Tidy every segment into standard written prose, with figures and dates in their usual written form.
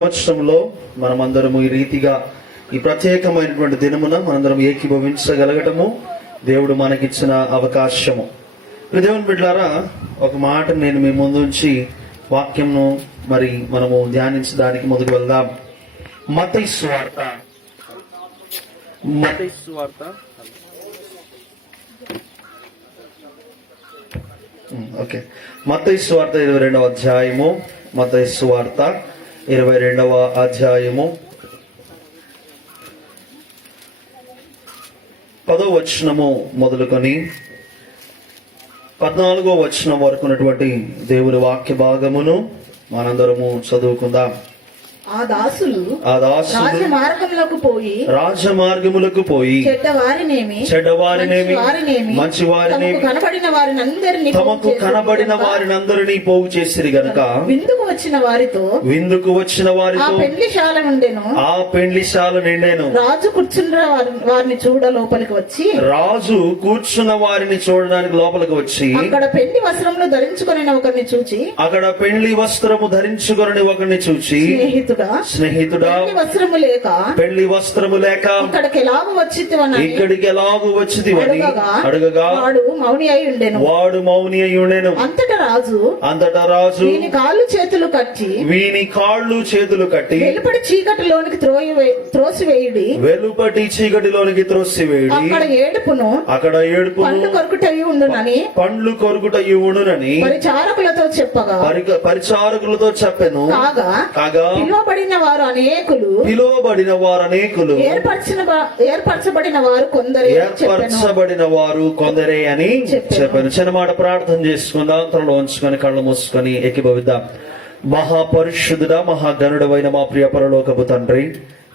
సంవత్సరంలో మనమందరము ఈ రీతిగా ఈ ప్రత్యేకమైనటువంటి దినమున మనందరం ఏకీభవించగలగటము దేవుడు మనకిచ్చిన అవకాశము. దేవుని బిడ్డలారా, ఒక మాట నేను మీ ముందుంచి వాక్యంను మనము ధ్యానించడానికి ముందుకు వెళ్దాం. మత్తయి సువార్త మత్తయి సువార్త 22వ అధ్యాయము. మత్తయి సువార్త 22వ అధ్యాయము 10వ వచనము మొదలుకొని 14వ వచనం వరకు ఉన్నటువంటి దేవుని వాక్య భాగమును మనందరము చదువుకుందాం. ఆ దాసులు రాజమార్గములకు పోయి చెడ్డవారినేమి మంచి వారినేమి తమకు కనబడిన వారినందరినీ పోగు చేసిరి గనుక విందుకు వచ్చిన వారితో ఆ పెండ్లిశాల నిండెను. రాజు కూర్చున్న వారిని చూడడానికి లోపలికి వచ్చి అక్కడ పెండ్లి వస్త్రము ధరించుకొని ఒకరిని చూచి స్నేహితుడా పెళ్లి వస్త్రము లేక ఇక్కడికి ఎలాగూ వచ్చితివని అడగగా వాడు మౌని అయి ఉండెను. అంతటా రాజు వీని కాళ్ళు చేతులు కట్టి వెలుపటి చీకటిలోనికి త్రోసివేయుడి అక్కడ ఏడుపును పండ్లు కొరుకుటయి ఉండునని పరిచారకులతో చెప్పెను. కాగా పిలువబడిన వారు అనేకులు ఏర్పరచబడిన వారు కొందరే అని చెప్పాను. చిన్న మాట ప్రార్థన చేసుకుందాం. తనలో ఉంచుకొని కళ్ళు మూసుకొని ఏకీభవిద్దాం. మహాపరిశుద్ధుడా, మహాగణుడవైన మా ప్రియ పరలోకపు తండ్రి,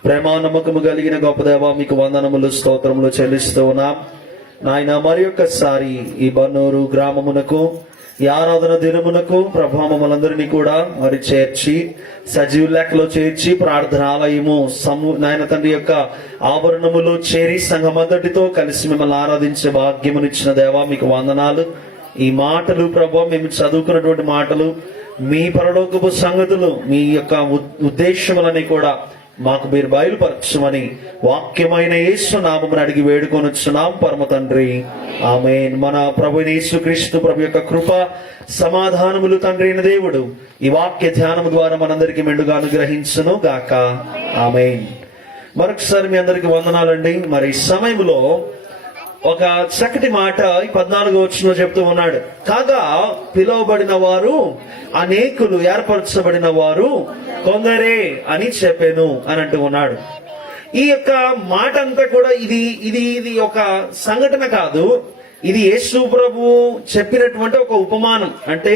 ప్రేమ నమ్మకము కలిగిన గొప్ప దేవ, మీకు వందనములు స్తోత్రములు చెల్లిస్తూ ఉన్నాం. నాయన మరి ఒక్కసారి ఈ బన్నూరు గ్రామమునకు ఈ ఆరాధన దినమునకు ప్రభావములందరినీ కూడా చేర్చి సజీవ లెక్కలో చేర్చి ప్రార్థనాలయము నాయన తండ్రి యొక్క ఆభరణములో చేరి సంఘమంతటితో కలిసి మిమ్మల్ని ఆరాధించే భాగ్యమునిచ్చిన దేవా, మీకు వందనాలు. ఈ మాటలు ప్రభావం మేము చదువుకున్నటువంటి మాటలు, మీ పరలోకపు సంగతులు, మీ యొక్క ఉద్దేశములని కూడా మాకు మీరు బయలుపరచమని వాక్యమైన యేసు నామమున అడిగి వేడుకొనొచ్చున్నాం పరమ తండ్రి, ఆమేన్. మన ప్రభు యేసుక్రీస్తు ప్రభు యొక్క కృప సమాధానములు తండ్రి అయిన దేవుడు ఈ వాక్య ధ్యానము ద్వారా మనందరికీ మెండుగా అనుగ్రహించును గాక, ఆమేన్. మరొకసారి మీ అందరికి వందనాలండి. మరి ఈ సమయంలో ఒక చక్కటి మాట 14వ వచనంలో చెప్తూ ఉన్నాడు. కాగా పిలువబడిన వారు అనేకులు, ఏర్పరచబడిన వారు కొందరే అని చెప్పాను అని అంటూ ఉన్నాడు. ఈ యొక్క మాట అంతా కూడా ఇది ఒక సంఘటన కాదు, ఇది యేసు ప్రభు చెప్పినటువంటి ఒక ఉపమానం. అంటే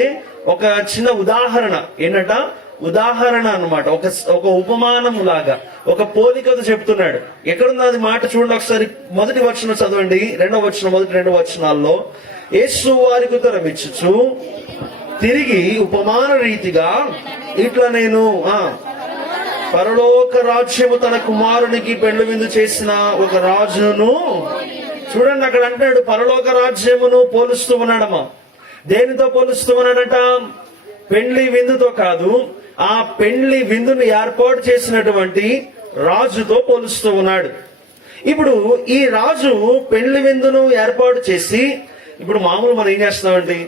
ఒక చిన్న ఉదాహరణ ఏంటంట, ఉదాహరణ అన్నమాట. ఒక ఉపమానం లాగా ఒక పోలికతో చెప్తున్నాడు. ఎక్కడుంది అది మాట చూడండి ఒకసారి. మొదటి వచనం చదవండి, రెండవ వచనం, మొదటి 2 వచనాల్లో యేసు వారికి ఉత్తరం ఇచ్చుచు తిరిగి ఉపమాన రీతిగా ఇట్లా నేను పరలోక రాజ్యము తన కుమారునికి పెళ్లి విందు చేసిన ఒక రాజును చూడండి. అక్కడ అంటాడు పరలోక రాజ్యమును పోలుస్తూ ఉన్నాడమ్మా. దేనితో పోలుస్తూ ఉన్నాడట? పెళ్లి విందుతో కాదు, ఆ పెళ్లి విందును ఏర్పాటు చేసినటువంటి రాజుతో పోలుస్తూ ఉన్నాడు. ఇప్పుడు ఈ రాజు పెళ్లి విందును ఏర్పాటు చేసి, ఇప్పుడు మామూలు మనం ఏం చేస్తామండి,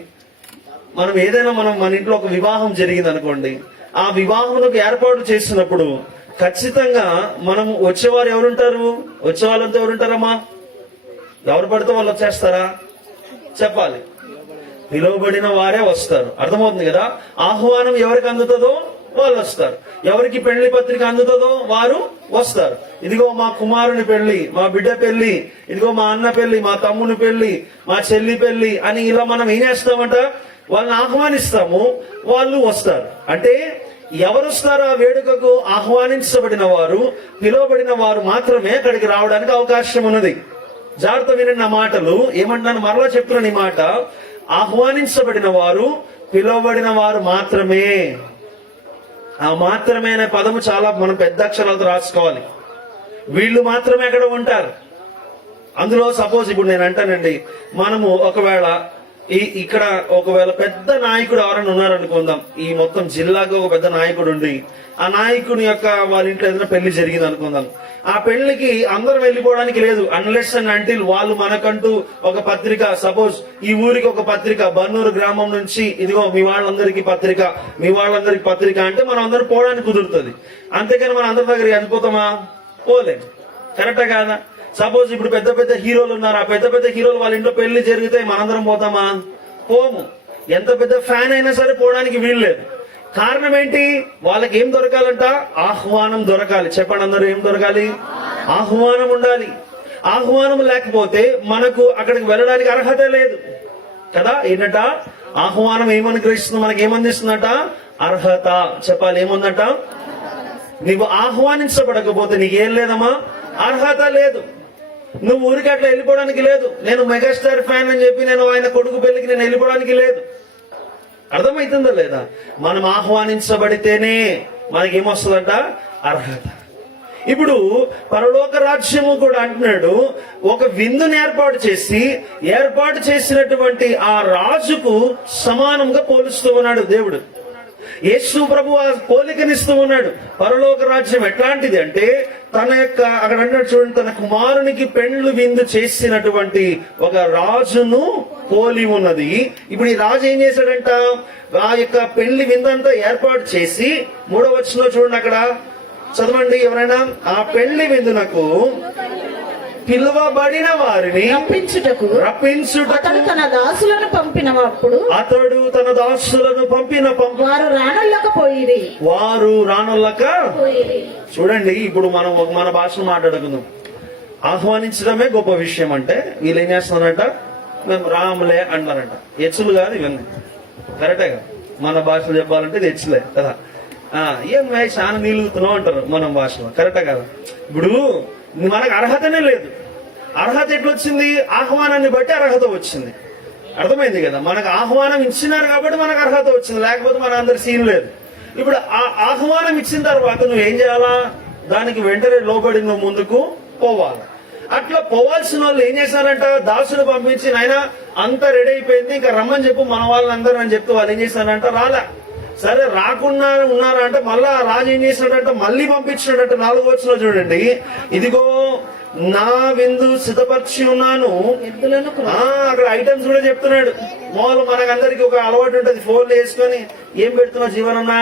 మనం ఏదైనా మన ఇంట్లో ఒక వివాహం జరిగింది అనుకోండి, ఆ వివాహమునకు ఏర్పాటు చేసినప్పుడు ఖచ్చితంగా మనం వచ్చేవారు ఎవరుంటారు? వచ్చే వాళ్ళంతా ఎవరుంటారమ్మా? ఎవరు పడితే వాళ్ళు వచ్చేస్తారా? చెప్పాలి. పిలువబడిన వారే వస్తారు. అర్థమవుతుంది కదా? ఆహ్వానం ఎవరికి అందుతుందో వాళ్ళు వస్తారు. ఎవరికి పెళ్లి పత్రిక అందుతుందో వారు వస్తారు. ఇదిగో మా కుమారుని పెళ్లి, మా బిడ్డ పెళ్లి, ఇదిగో మా అన్న పెళ్లి, మా తమ్ముని పెళ్లి, మా చెల్లి పెళ్లి అని ఇలా మనం ఏం చేస్తామంట, వాళ్ళని ఆహ్వానిస్తాము, వాళ్ళు వస్తారు. అంటే ఎవరు వస్తారు ఆ వేడుకకు? ఆహ్వానించబడిన వారు, పిలువబడిన వారు మాత్రమే అక్కడికి రావడానికి అవకాశం ఉన్నది. జాగ్రత్త వినండి నా మాటలు. ఏమంటున్నాను, మరలా చెప్తున్నాను ఈ మాట. ఆహ్వానించబడిన వారు, పిలువబడిన వారు మాత్రమే. ఆ మాత్రమే అనే పదము చాలా మనం పెద్ద అక్షరాలతో రాసుకోవాలి. వీళ్ళు మాత్రమే అక్కడ ఉంటారు. అందులో సపోజ్ ఇప్పుడు నేను అంటానండి, మనము ఒకవేళ ఇక్కడ ఒకవేళ పెద్ద నాయకుడు ఎవరైనా ఉన్నారనుకుందాం, ఈ మొత్తం జిల్లాకు ఒక పెద్ద నాయకుడు ఉండి, ఆ నాయకుని యొక్క వాళ్ళ ఇంట్లో ఏదైనా పెళ్లి జరిగింది అనుకుందాం. ఆ పెళ్లికి అందరం వెళ్ళిపోవడానికి లేదు, అన్లెస్ అండ్ అంటిల్ వాళ్ళు మనకంటూ ఒక పత్రిక, సపోజ్ ఈ ఊరికి ఒక పత్రిక, బన్నూరు గ్రామం నుంచి ఇదిగో మీ వాళ్ళందరికీ పత్రిక, మీ వాళ్ళందరికి పత్రిక అంటే మనం అందరం పోవడానికి కుదురుతుంది. అంతేకాని మన అందరి దగ్గరికి వెళ్ళిపోతామా? పోలేం. కరెక్టా కాదా? సపోజ్ ఇప్పుడు పెద్ద పెద్ద హీరోలు ఉన్నారు, ఆ పెద్ద పెద్ద హీరోలు వాళ్ళ ఇంట్లో పెళ్లి జరిగితే మనందరం పోతామా? పోము. ఎంత పెద్ద ఫ్యాన్ అయినా సరే పోవడానికి వీల్లేదు. కారణం ఏంటి? వాళ్ళకి ఏం దొరకాలంట? ఆహ్వానం దొరకాలి. చెప్పండి అందరూ, ఏం దొరకాలి? ఆహ్వానం ఉండాలి. ఆహ్వానం లేకపోతే మనకు అక్కడికి వెళ్ళడానికి అర్హత లేదు కదా. ఏంటంట? ఆహ్వానం ఏమనుగ్రహిస్తుంది, మనకి ఏమందిస్తుందట? అర్హత. చెప్పాలి, ఏముందట? నీవు ఆహ్వానించబడకపోతే నీకేం లేదమ్మా? అర్హత లేదు. నువ్వు ఊరికి అట్లా వెళ్ళిపోవడానికి లేదు. నేను మెగాస్టార్ ఫ్యాన్ అని చెప్పి నేను ఆయన కొడుకు పెళ్లికి నేను వెళ్ళిపోవడానికి లేదు. అర్థమవుతుందా లేదా? మనం ఆహ్వానించబడితేనే మనకేమొస్తుందంట? అర్హత. ఇప్పుడు పరలోక రాజ్యము కూడా అంటున్నాడు, ఒక విందుని ఏర్పాటు చేసినటువంటి ఆ రాజుకు సమానంగా పోలుస్తూ ఉన్నాడు దేవుడు. యేసు ప్రభు ఆ పోలికనిస్తూ ఉన్నాడు. పరలోక రాజ్యం ఎట్లాంటిది అంటే, తన యొక్క అక్కడ అన్నాడు చూడండి, తన కుమారునికి పెండ్లు విందు చేసినటువంటి ఒక రాజును పోలి ఉన్నది. ఇప్పుడు ఈ రాజు ఏం చేశాడంట? ఆ యొక్క పెండ్లి విందంతా ఏర్పాటు చేసి 3వ వచనంలో చూడండి, అక్కడ చదవండి ఎవరైనా. ఆ పెండ్లి విందునకు పిలువబడిన వారిని రప్పించుటకు అతడు తన దాసులను పంపినప్పుడు వారు రానొల్లక చూడండి, ఇప్పుడు మనం మన భాషను మాట్లాడుకుందాం. ఆహ్వానించడమే గొప్ప విషయం అంటే వీళ్ళు ఏం చేస్తున్నారంట? మేము రాములే అంటారంట. హెచ్చులు కాదు ఇవన్నీ. కరెక్టే కదా? మన భాషలో చెప్పాలంటే ఇది హెచ్చులే కదా. ఏం చాలా నీళ్ళుతున్నావు అంటారు మనం భాషలో. కరెక్టే కదా? ఇప్పుడు మనకు అర్హతనే లేదు. అర్హత ఎట్లొచ్చింది? ఆహ్వానాన్ని బట్టి అర్హత వచ్చింది. అర్థమైంది కదా? మనకు ఆహ్వానం ఇచ్చినారు కాబట్టి మనకు అర్హత వచ్చింది, లేకపోతే మన అందరి సీన్ లేదు. ఇప్పుడు ఆ ఆహ్వానం ఇచ్చిన తర్వాత నువ్వు ఏం చేయాలా? దానికి వెంటనే లోబడి నువ్వు ముందుకు పోవాలి. అట్లా పోవాల్సిన వాళ్ళు ఏం చేశారంట? దాసులు పంపించి, నాయనా అంతా రెడీ అయిపోయింది, ఇంకా రమ్మని చెప్పు మన వాళ్ళందరూ అని చెప్తే వాళ్ళు ఏం చేశారంట? రాలా. సరే రాకుండా ఉన్నారా అంటే మళ్ళా రాజు ఏం చేసినాడంట? మళ్ళీ పంపించినాడంట. 4వ వచనంలో చూడండి, ఇదిగో నా విందు సిద్ధపరిచి ఉన్నాను. అక్కడ ఐటమ్స్ కూడా చెప్తున్నాడు. మామూలు మనకందరికి ఒక అలవాటు ఉంటుంది, ఫోన్లు వేసుకొని ఏం పెడుతున్నావు జీవనన్నా,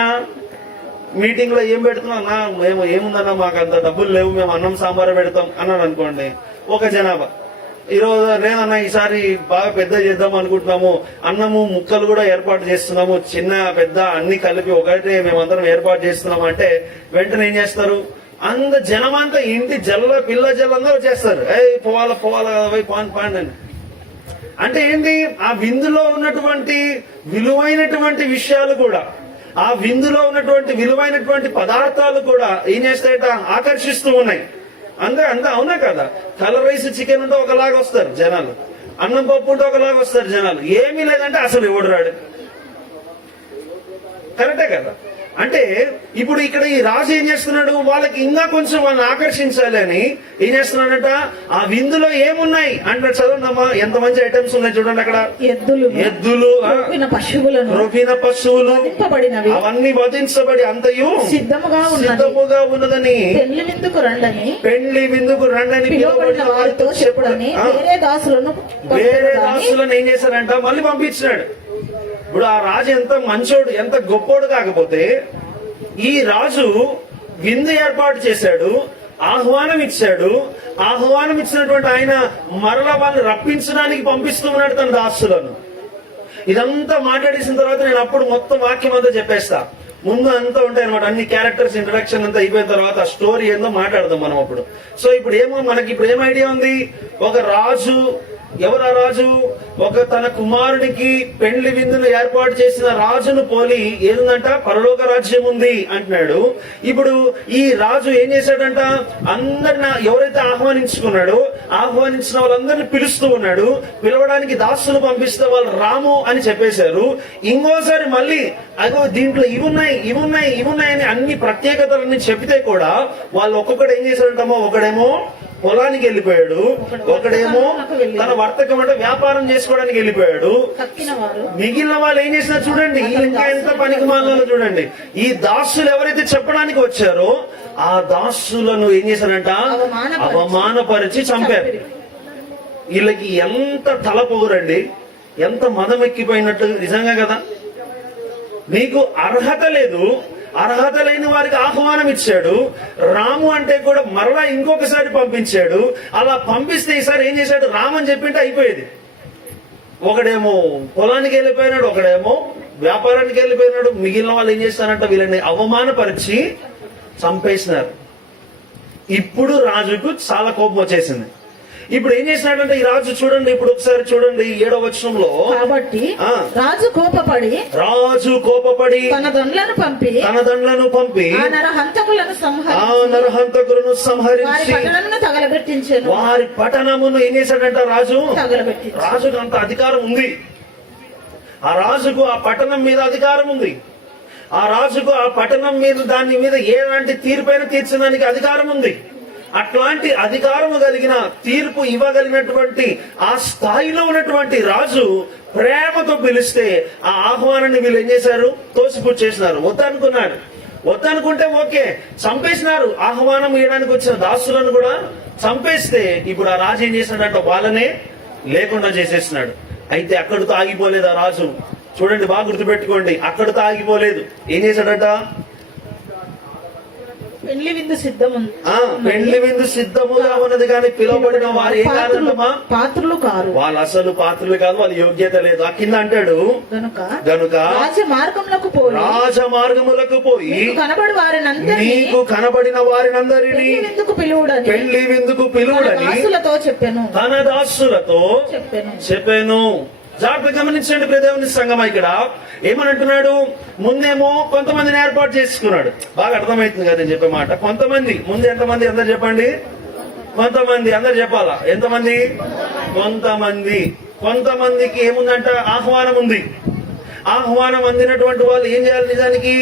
మీటింగ్ లో ఏం పెడుతున్నావు నా, మేము ఏముందన్నా మాకు అంత డబ్బులు లేవు, మేము అన్నం సాంబార్ పెడతాం అన్నాడు అనుకోండి ఒక జనాభా. ఈరోజు లేదన్నా ఈసారి బాగా పెద్ద చేద్దాం అనుకుంటున్నాము, అన్నము ముక్కలు కూడా ఏర్పాటు చేస్తున్నాము, చిన్న పెద్ద అన్ని కలిపి ఒకటే మేమందరం ఏర్పాటు చేస్తున్నాము అంటే వెంటనే ఏం చేస్తారు? జనమంతా ఇంటి పిల్ల జల్లందరూ వచ్చేస్తారు. పోవాలా పాండి అని. అంటే ఏంటి? ఆ విందులో ఉన్నటువంటి విలువైనటువంటి విషయాలు కూడా, ఆ విందులో ఉన్నటువంటి విలువైనటువంటి పదార్థాలు కూడా ఏం చేస్తాయట? ఆకర్షిస్తూ ఉన్నాయి. అంతే అవునా కదా? కలర్ రైస్ చికెన్ ఉంటే ఒకలాగా వస్తారు జనాలు, అన్నం పప్పు ఉంటే ఒకలాగా వస్తారు జనాలు. ఏమీ లేదంటే అసలు ఎవడు రాడు. కరెక్టే కదా? అంటే ఇప్పుడు ఇక్కడ ఈ రాజు ఏం చేస్తున్నాడు? వాళ్ళకి ఇంకా కొంచెం వాళ్ళని ఆకర్షించాలి అని ఏం చేస్తున్నాడట? ఆ విందులో ఏమున్నాయి అంటే చదవండి అమ్మా, ఎంత మంచి ఐటమ్స్ ఉన్నాయి చూడండి. అక్కడ ఎద్దులు, రొపిన పశువులు అవన్నీ వధించబడి అంతయు సిద్ధముగా ఉన్నదని పెండ్లి విందుకు రండని పిలువబడిన వారితో చెప్పడని వేరే దాసులను ఏం చేశారంట? మళ్ళీ పంపించినాడు. ఇప్పుడు ఆ రాజు ఎంత మంచోడు, ఎంత గొప్పోడు కాకపోతే ఈ రాజు విందు ఏర్పాటు చేశాడు, ఆహ్వానం ఇచ్చాడు. ఆహ్వానం ఇచ్చినటువంటి ఆయన మరలా వాళ్ళని రప్పించడానికి పంపిస్తూ ఉన్నాడు తన దాసులను. ఇదంతా మాట్లాడేసిన తర్వాత నేను అప్పుడు మొత్తం వాక్యం అంతా చెప్పేస్తా. ముందు అంతా ఉంటాయి అనమాట, అన్ని క్యారెక్టర్స్ ఇంట్రడక్షన్ అంతా అయిపోయిన తర్వాత ఆ స్టోరీ ఏందో మాట్లాడదాం మనం అప్పుడు. సో ఇప్పుడు మనకి ఇప్పుడు ఏం ఐడియా ఉంది? ఒక రాజు, ఎవరా రాజు? ఒక తన కుమారుడికి పెండ్లి విందును ఏర్పాటు చేసిన రాజును పోలి ఏంటంట? పరలోక రాజ్యం ఉంది అంటున్నాడు. ఇప్పుడు ఈ రాజు ఏం చేశాడంట? అందరిని ఎవరైతే ఆహ్వానించుకున్నాడో ఆహ్వానించిన వాళ్ళందరినీ పిలుస్తూ ఉన్నాడు. పిలవడానికి దాసులు పంపిస్తే వాళ్ళు రాము అని చెప్పేశారు. ఇంకోసారి మళ్ళీ అదో దీంట్లో ఇవున్నాయి అని అన్ని ప్రత్యేకతలన్నీ చెప్తే కూడా వాళ్ళు ఒక్కొక్కడు ఏం చేశాడంటమో, ఒకడేమో పొలానికి వెళ్ళిపోయాడు, ఒకడేమో తన వర్తకం అంటే వ్యాపారం చేసుకోవడానికి వెళ్ళిపోయాడు. తక్కిన వారు మిగిలిన వాళ్ళు ఏం చేసినారు చూడండి, ఇంకా ఎంత పనికి మాలలో చూడండి. ఈ దాసులు ఎవరైతే చెప్పడానికి వచ్చారో ఆ దాసులను ఏం చేశారంట, అవమానపరిచి చంపారు. వీళ్ళకి ఎంత తల పొగురండి, ఎంత మదం ఎక్కిపోయినట్టు. నిజంగా కదా, నీకు అర్హత లేదు, అర్హత లేని వారికి ఆహ్వానం ఇచ్చాడు. రాము అంటే కూడా మరలా ఇంకొకసారి పంపించాడు. అలా పంపిస్తే ఈసారి ఏం చేశాడు, రామని చెప్పింటే అయిపోయేది. ఒకడేమో పొలానికి వెళ్ళిపోయినాడు, ఒకడేమో వ్యాపారానికి వెళ్ళిపోయినాడు. మిగిలిన వాళ్ళు ఏం చేస్తారంట, వీళ్ళని అవమానపరిచి చంపేసినారు. ఇప్పుడు రాజుకు చాలా కోపం వచ్చేసింది. ఇప్పుడు ఏం చేసినాడంటే ఈ రాజు చూడండి, ఇప్పుడు ఒకసారి చూడండి 7వ వచనంలో. కాబట్టి రాజు కోపపడి తన దండ్లను పంపి ఆ నరహంతకులను సంహరించి వారి పట్టణమును ఏం చేశాడంట, రాజుకు అంత అధికారం ఉంది. ఆ రాజుకు ఆ పట్టణం మీద అధికారం ఉంది. ఆ రాజుకు ఆ పట్టణం మీద, దాని మీద ఎలాంటి తీర్పైన తీర్చడానికి అధికారం ఉంది. అట్లాంటి అధికారము కలిగిన, తీర్పు ఇవ్వగలిగినటువంటి ఆ స్థాయిలో ఉన్నటువంటి రాజు ప్రేమతో పిలిస్తే ఆ ఆహ్వానాన్ని వీళ్ళు ఏం చేశారు, తోసిపుచ్చేసినారు. వద్దనుకున్నాడు. వద్దనుకుంటే ఓకే, చంపేసినారు. ఆహ్వానం ఇవ్వడానికి వచ్చిన దాసులను కూడా చంపేస్తే ఇప్పుడు ఆ రాజు ఏం చేసినాడంటే వాళ్ళనే లేకుండా చేసేసినాడు. అయితే అక్కడితో ఆగిపోలేదు ఆ రాజు. చూడండి, బాగా గుర్తుపెట్టుకోండి, అక్కడితో ఆగిపోలేదు. ఏం చేశాడట, పెళ్లి విందు సిద్ధముంది, పెళ్లి విందు సిద్ధముగా ఉన్నది కానీ పిలువబడిన వారు ఏం కాదంటమ్మా, పాత్రులు కారు. వాళ్ళు అసలు పాత్రలు కాదు, వాళ్ళ యోగ్యత లేదు. ఆ కింద అంటాడు, గనుక రాజమార్గములకు పోయి నీకు కనబడిన వారినందరినీ పెళ్లి విందుకు పిలువుడని తన దాసులతో చెప్పాను. జాగ్రత్త గమనించండి దేవుని సంగమా. ఇక్కడ ఏమనంటున్నాడు, ముందేమో కొంతమందిని ఏర్పాటు చేసుకున్నాడు. బాగా అర్థమవుతుంది కదా నేను చెప్పే మాట. కొంతమంది, ముందు ఎంతమంది, అందరు చెప్పండి. కొంతమంది, అందరు చెప్పాలా, ఎంతమంది? కొంతమందికి ఏముందంట, ఆహ్వానం ఉంది. ఆహ్వానం అందినటువంటి వాళ్ళు ఏం చేయాలి, నిజానికి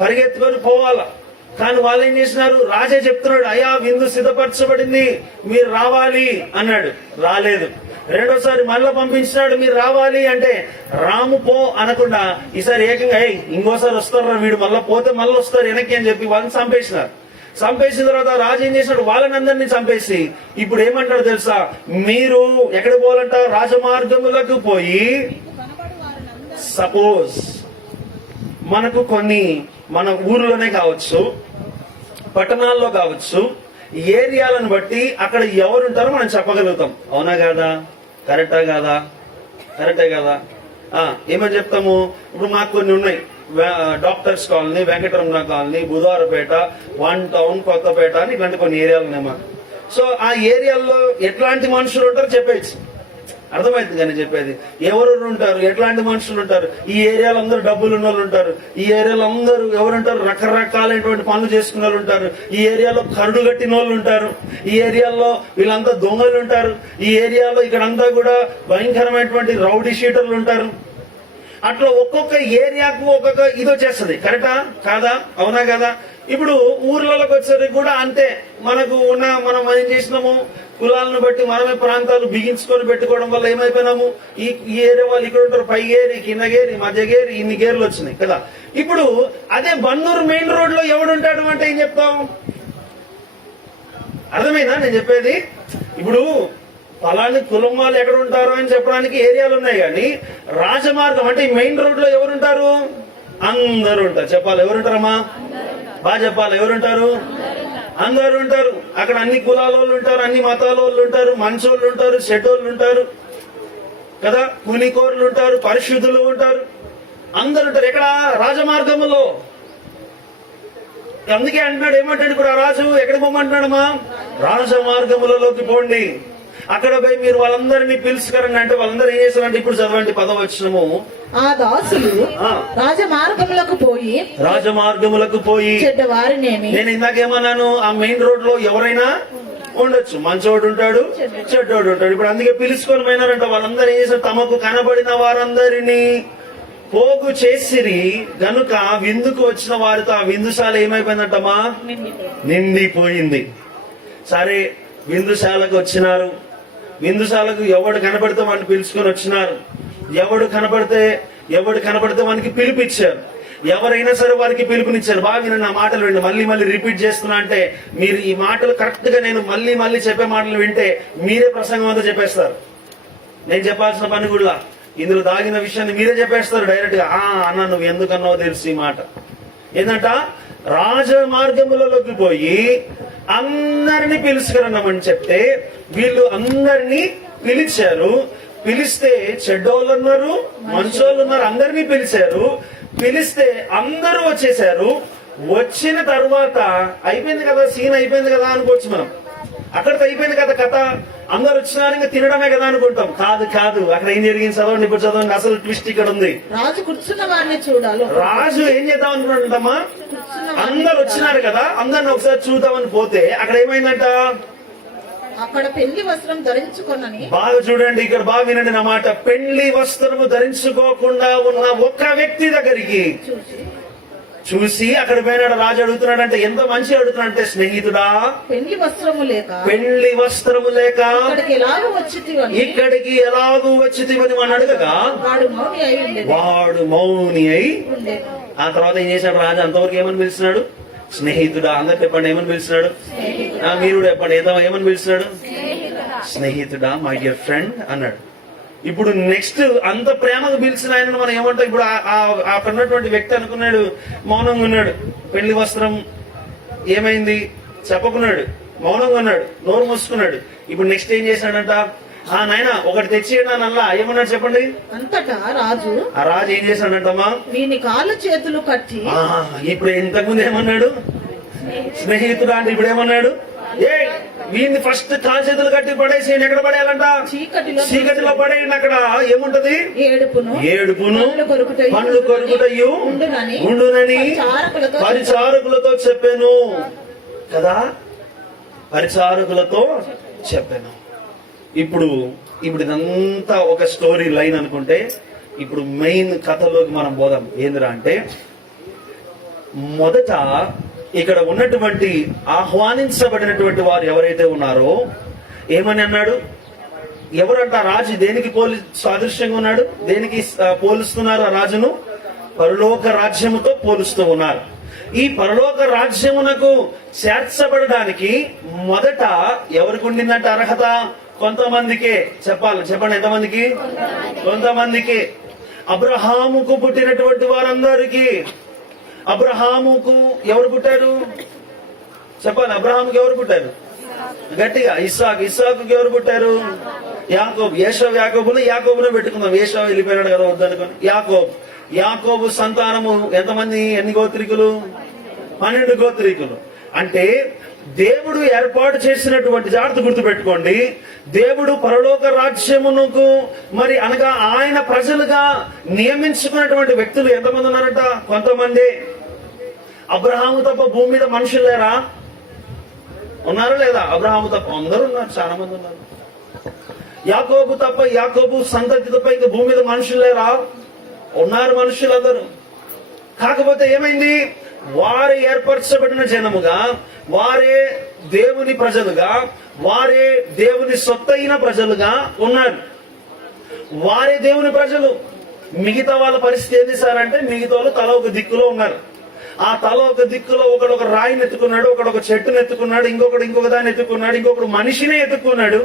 పరిగెత్తుకొని పోవాలా. కానీ వాళ్ళు ఏం చేసినారు, రాజే చెప్తున్నాడు, అయ్యా విందు సిద్ధపరచబడింది, మీరు రావాలి అన్నాడు. రాలేదు. రెండోసారి మళ్ళా పంపించినాడు, మీరు రావాలి అంటే రాము పో అనకుండా ఈసారి ఏకంగా ఇంకోసారి వస్తారా వీడు, మళ్ళా పోతే మళ్ళీ వస్తారు వెనక్కి అని చెప్పి వాళ్ళని చంపేసినారు. చంపేసిన తర్వాత రాజు ఏం చేసినాడు, వాళ్ళని అందరినీ చంపేసి ఇప్పుడు ఏమంటాడు తెలుసా, మీరు ఎక్కడ పోవాలంట, రాజమార్గములకు పోయి. సపోజ్ మనకు కొన్ని మన ఊర్లోనే కావచ్చు, పట్టణాల్లో కావచ్చు, ఏరియాలను బట్టి అక్కడ ఎవరుంటారో మనం చెప్పగలుగుతాం. అవునా కాదా? కరెక్టా కాదా? కరెక్టే కదా. ఏమని చెప్తాము, ఇప్పుడు మాకు కొన్ని ఉన్నాయి, doctors colony, Venkataramana colony, Budhavarapeta, 1 town, Kothapeta అని ఇట్లాంటి కొన్ని ఏరియాలు ఉన్నాయి మాకు. సో ఆ ఏరియాల్లో ఎట్లాంటి మనుషులు ఉంటారో చెప్పేసి అర్థమైంది కానీ చెప్పేది. ఎవరెవరు ఉంటారు, ఎట్లాంటి మనుషులు ఉంటారు. ఈ ఏరియాలో అందరూ డబ్బులు ఉన్న వాళ్ళు ఉంటారు. ఈ ఏరియాలో అందరూ ఎవరుంటారు, రకరకాలైనటువంటి పనులు చేసుకున్న వాళ్ళు ఉంటారు. ఈ ఏరియాలో కరుడు కట్టిన వాళ్ళు ఉంటారు. ఈ ఏరియాలో వీళ్ళంతా దొంగలు ఉంటారు. ఈ ఏరియాలో ఇక్కడంతా కూడా భయంకరమైనటువంటి రౌడీ షీటర్లు ఉంటారు. అట్లా ఒక్కొక్క ఏరియాకు ఒక్కొక్క ఇది వచ్చేస్తుంది. కరెక్టా కాదా? అవునా కదా? ఇప్పుడు ఊర్లలోకి వచ్చేసరికి కూడా అంతే. మనకు ఉన్న మనం ఏం చేసినాము, కులాలను బట్టి మనమే ప్రాంతాలు బిగించుకొని పెట్టుకోవడం వల్ల ఏమైపోయినాము, ఈ ఏరియా వాళ్ళు ఇక్కడ ఉంటారు, పై గేరి, కింద గేరి, మధ్య గేరి, ఇన్ని గేర్లు వచ్చినాయి కదా. ఇప్పుడు అదే బన్నూరు మెయిన్ రోడ్ లో ఎవడుంటాడు అంటే ఏం చెప్తాం? అర్థమైందా నేను చెప్పేది? ఇప్పుడు ఫలాని కులం వాళ్ళు ఎక్కడ ఉంటారు అని చెప్పడానికి ఏరియాలు ఉన్నాయి, కానీ రాజమార్గం అంటే మెయిన్ రోడ్ లో ఎవరుంటారు? అందరూ ఉంటారు. చెప్పాలి, ఎవరుంటారమ్మా? బాగా చెప్పాలి, ఎవరుంటారు? అందరూ ఉంటారు. అక్కడ అన్ని కులాల వాళ్ళు ఉంటారు, అన్ని మతాల వాళ్ళు ఉంటారు, మంచోళ్ళు ఉంటారు, చెడ్డోళ్ళు ఉంటారు కదా, పునికోర్లు ఉంటారు, పరిశుద్ధులు ఉంటారు, అందరు ఉంటారు. ఎక్కడ? రాజమార్గములో. అందుకే అంటున్నాడు, ఏమంటాడు ఇప్పుడు ఆ రాజు, ఎక్కడికి పోమంటున్నాడమ్మా? రాజమార్గములలోకి పోండి. అక్కడ పోయి మీరు వాళ్ళందరినీ పిలుచుకరండి అంటే వాళ్ళందరూ ఏం చేస్తారంటే, ఇప్పుడు చదవండి 10వ వచనము. ఆ దాసులు రాజమార్గములకు పోయి చెడ్డవారినేమి. నేను ఇందాకేమన్నాను, ఆ మెయిన్ రోడ్ లో ఎవరైనా ఉండొచ్చు, మంచోడు ఉంటాడు, చెడ్డోడు ఉంటాడు. ఇప్పుడు అందుకే పిలుచుకొని పోయినారంట. వాళ్ళందరూ ఏం చేశారు, తమకు కనబడిన వారందరినీ పోగు చేసిరి గనుక విందుకు వచ్చిన వారితో ఆ విందుశాల ఏమైపోయిందంటమ్మా? నిండిపోయింది. సరే, విందుశాలకు వచ్చినారు. విందుశాలకు ఎవడు కనపడితే వాడిని పిలుచుకొని వచ్చినారు. ఎవడు కనపడితే వానికి పిలిపించారు. ఎవరైనా సరే వారికి పిలుపునిచ్చారు. బాగా వినండి, నా మాటలు విండి. మళ్ళీ రిపీట్ చేస్తున్నా అంటే మీరు ఈ మాటలు కరెక్ట్ గా నేను మళ్ళీ చెప్పే మాటలు వింటే మీరే ప్రసంగం అంతా చెప్పేస్తారు. నేను చెప్పాల్సిన పని కూడా ఇందులో దాగిన విషయాన్ని మీరే చెప్పేస్తారు డైరెక్ట్ గా. అన్న నువ్వు ఎందుకన్నావో తెలుసు ఈ మాట. ఏంటంట, రాజ మార్గములలోకి పోయి అందరినీ పిలుచుకురన్నామని చెప్తే వీళ్ళు అందరినీ పిలిచారు. పిలిస్తే చెడ్డోళ్ళు ఉన్నారు, మంచోళ్ళు ఉన్నారు, అందరినీ పిలిచారు. పిలిస్తే అందరూ వచ్చేసారు. వచ్చిన తర్వాత అయిపోయింది కదా, సీన్ అయిపోయింది కదా అనుకోవచ్చు మనం. అక్కడితో అయిపోయింది కదా కథ, అందరు వచ్చినారు ఇంకా తినడమే కదా అనుకుంటాం. కాదు, అక్కడ ఏం జరిగింది చదవండి, ఇప్పుడు చదవండి. అసలు ట్విస్ట్ ఇక్కడ ఉంది. రాజు కూర్చున్న వారిని చూడాలి. రాజు ఏం చేద్దాం అనుకుంటామా, అందరు వచ్చినారు కదా, అందరిని ఒకసారి చూద్దామని పోతే అక్కడ ఏమైందంట, అక్కడ పెళ్లి వస్త్రం ధరించుకొనని. బాగా చూడండి, ఇక్కడ బాగా వినండి నా మాట. పెళ్లి వస్త్రము ధరించుకోకుండా ఉన్న ఒక్క వ్యక్తి దగ్గరికి చూసి అక్కడ పోయినాడు. రాజు అడుగుతున్నాడు అంటే ఎంత మంచి అడుగుతున్నాడు అంటే, స్నేహితుడా పెళ్లి వస్త్రము లేక ఇక్కడికి ఎలాగూ వచ్చితివని మనం అడగగా వాడు మౌని అయి. ఆ తర్వాత ఏం చేశాడు రాజు? అంతవరకు ఏమని పిలుస్తున్నాడు? స్నేహితుడా. అందరు చెప్పండి, ఏమని పిలుస్తున్నాడు? మీరు చెప్పండి, ఏమని పిలుస్తున్నాడు? స్నేహితుడా, మై డియర్ ఫ్రెండ్ అన్నాడు. ఇప్పుడు నెక్స్ట్ అంత ప్రేమగా పిలిచిన ఆయన మనం ఏమంటాం? ఇప్పుడు అక్కడ ఉన్నటువంటి వ్యక్తి అనుకున్నాడు, మౌనంగా ఉన్నాడు. పెళ్లి వస్త్రం ఏమైంది చెప్పకున్నాడు, మౌనంగా ఉన్నాడు, నోరు మూసుకున్నాడు. ఇప్పుడు నెక్స్ట్ ఏం చేశాడంట, నాయన ఒకటి తెచ్చేయండి నల్లా. ఏమన్నాడు చెప్పండి? అంతటా ఆ రాజు ఏం చేశాడంటమ్మా, వీని కాళ్ళు చేతులు కట్టి. ఇప్పుడు ఇంతకుముందు ఏమన్నాడు? స్నేహితుడా అంటే ఇప్పుడు ఏమన్నాడు? వీడిని ఫస్ట్ కాలు చేతులు కట్టి పడేసేయండి. ఎక్కడ పడేయాలంట? చీకటిలో పడేయండి. అక్కడ ఏముంటది? ఏడుపును పండ్లు కొరుకుటయు ఉండునని పరిచారకులతో చెప్పాను కదా. పరిచారకులతో చెప్పాను. ఇప్పుడు ఇదంతా ఒక స్టోరీ లైన్ అనుకుంటే, ఇప్పుడు మెయిన్ కథలోకి మనం పోదాం. ఏందిరా అంటే, మొదట ఇక్కడ ఉన్నటువంటి ఆహ్వానించబడినటువంటి వారు ఎవరైతే ఉన్నారో ఏమని అన్నాడు? ఎవరంట? రాజు దేనికి సాదృశ్యంగా ఉన్నాడు? దేనికి పోలుస్తున్నారు ఆ రాజును? పరలోక రాజ్యముతో పోలుస్తూ ఉన్నారు. ఈ పరలోక రాజ్యమునకు చేర్చబడడానికి మొదట ఎవరికి ఉండిందంట అర్హత? కొంతమందికే. చెప్పండి ఎంతమందికి? కొంతమందికి. అబ్రహాముకు పుట్టినటువంటి వారందరికీ. అబ్రహాముకు ఎవరు పుట్టారు చెప్పాలి? అబ్రహాముకి ఎవరు పుట్టారు? గట్టిగా. ఇస్సాకుకి ఎవరు పుట్టారు? యాకోబు. యాకోబును పెట్టుకుందాం. ఏషావు వెళ్ళిపోయినాడు కదా, వద్దనుకోని. యాకోబు సంతానము ఎంతమంది? ఎన్ని గోత్రికులు? 12 గోత్రికులు. అంటే దేవుడు ఏర్పాటు చేసినటువంటి, జాగ్రత్త గుర్తు పెట్టుకోండి, దేవుడు పరలోక రాజ్యమునకు మరి అనగా ఆయన ప్రజలుగా నియమించుకున్నటువంటి వ్యక్తులు ఎంతమంది ఉన్నారంట? కొంతమంది. అబ్రహాము తప్ప భూమి మీద మనుషులు లేరా? ఉన్నారా లేదా? అబ్రహాము తప్ప అందరూ ఉన్నారు, చాలా మంది ఉన్నారు. యాకోబు సంతతి తప్ప ఇంకా భూమి మీద మనుషులు లేరా? ఉన్నారు మనుషులందరూ. కాకపోతే ఏమైంది? వారే ఏర్పరచబడిన జనముగా, వారే దేవుని ప్రజలుగా, వారే దేవుని సొత్తైన ప్రజలుగా ఉన్నారు. వారే దేవుని ప్రజలు. మిగతా వాళ్ళ పరిస్థితి ఏంది సార్ అంటే, మిగతా వాళ్ళు తల ఒక దిక్కులో ఉన్నారు. ఆ తల ఒక దిక్కులో ఒకడు రాయిని ఎత్తుకున్నాడు, ఒకడు ఒక చెట్టును ఎత్తుకున్నాడు, ఇంకొక దాన్ని ఎత్తుకున్నాడు, ఇంకొకడు మనిషినే ఎత్తుకున్నాడు.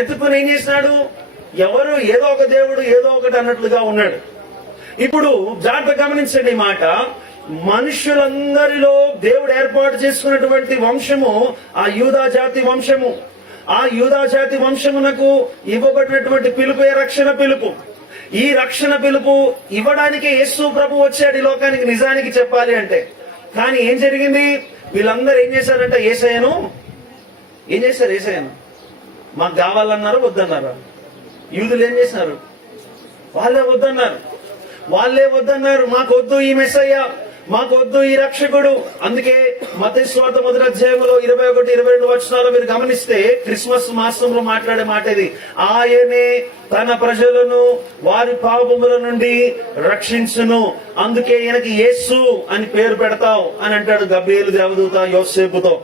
ఎత్తుకుని ఏం చేసినాడు? ఎవరు ఏదో ఒక దేవుడు ఏదో ఒకటి అన్నట్లుగా ఉన్నాడు. ఇప్పుడు జాగ్రత్త గమనించండి ఈ మాట. మనుషులందరిలో దేవుడు ఏర్పాటు చేసుకున్నటువంటి వంశము ఆ యూదా జాతి వంశము. ఆ యూదా జాతి వంశమునకు ఇవ్వబడినటువంటి పిలుపే రక్షణ పిలుపు. ఈ రక్షణ పిలుపు ఇవ్వడానికి యేసు ప్రభు వచ్చాడు ఈ లోకానికి, నిజానికి చెప్పాలి అంటే. కానీ ఏం జరిగింది? వీళ్ళందరూ ఏం చేశారంటే, యేసయ్యను మాకు కావాలన్నారు, వద్దన్నారు. యూదులు ఏం చేశారు? వాళ్ళే వద్దన్నారు. మాకు వద్దు ఈ మెస్సయ్య, మాకు వద్దు ఈ రక్షకుడు. అందుకే మత్తయి సువార్త 1వ అధ్యాయంలో 21, 22 వచనాలు మీరు గమనిస్తే క్రిస్మస్ మాసంలో మాట్లాడే మాట ఇది. ఆయనే తన ప్రజలను వారి పాపముల నుండి రక్షించును, అందుకే ఈయనకి యేసు అని పేరు పెడతావు అని అంటాడు గబ్రియేలు దేవదూత యోసేపుతో.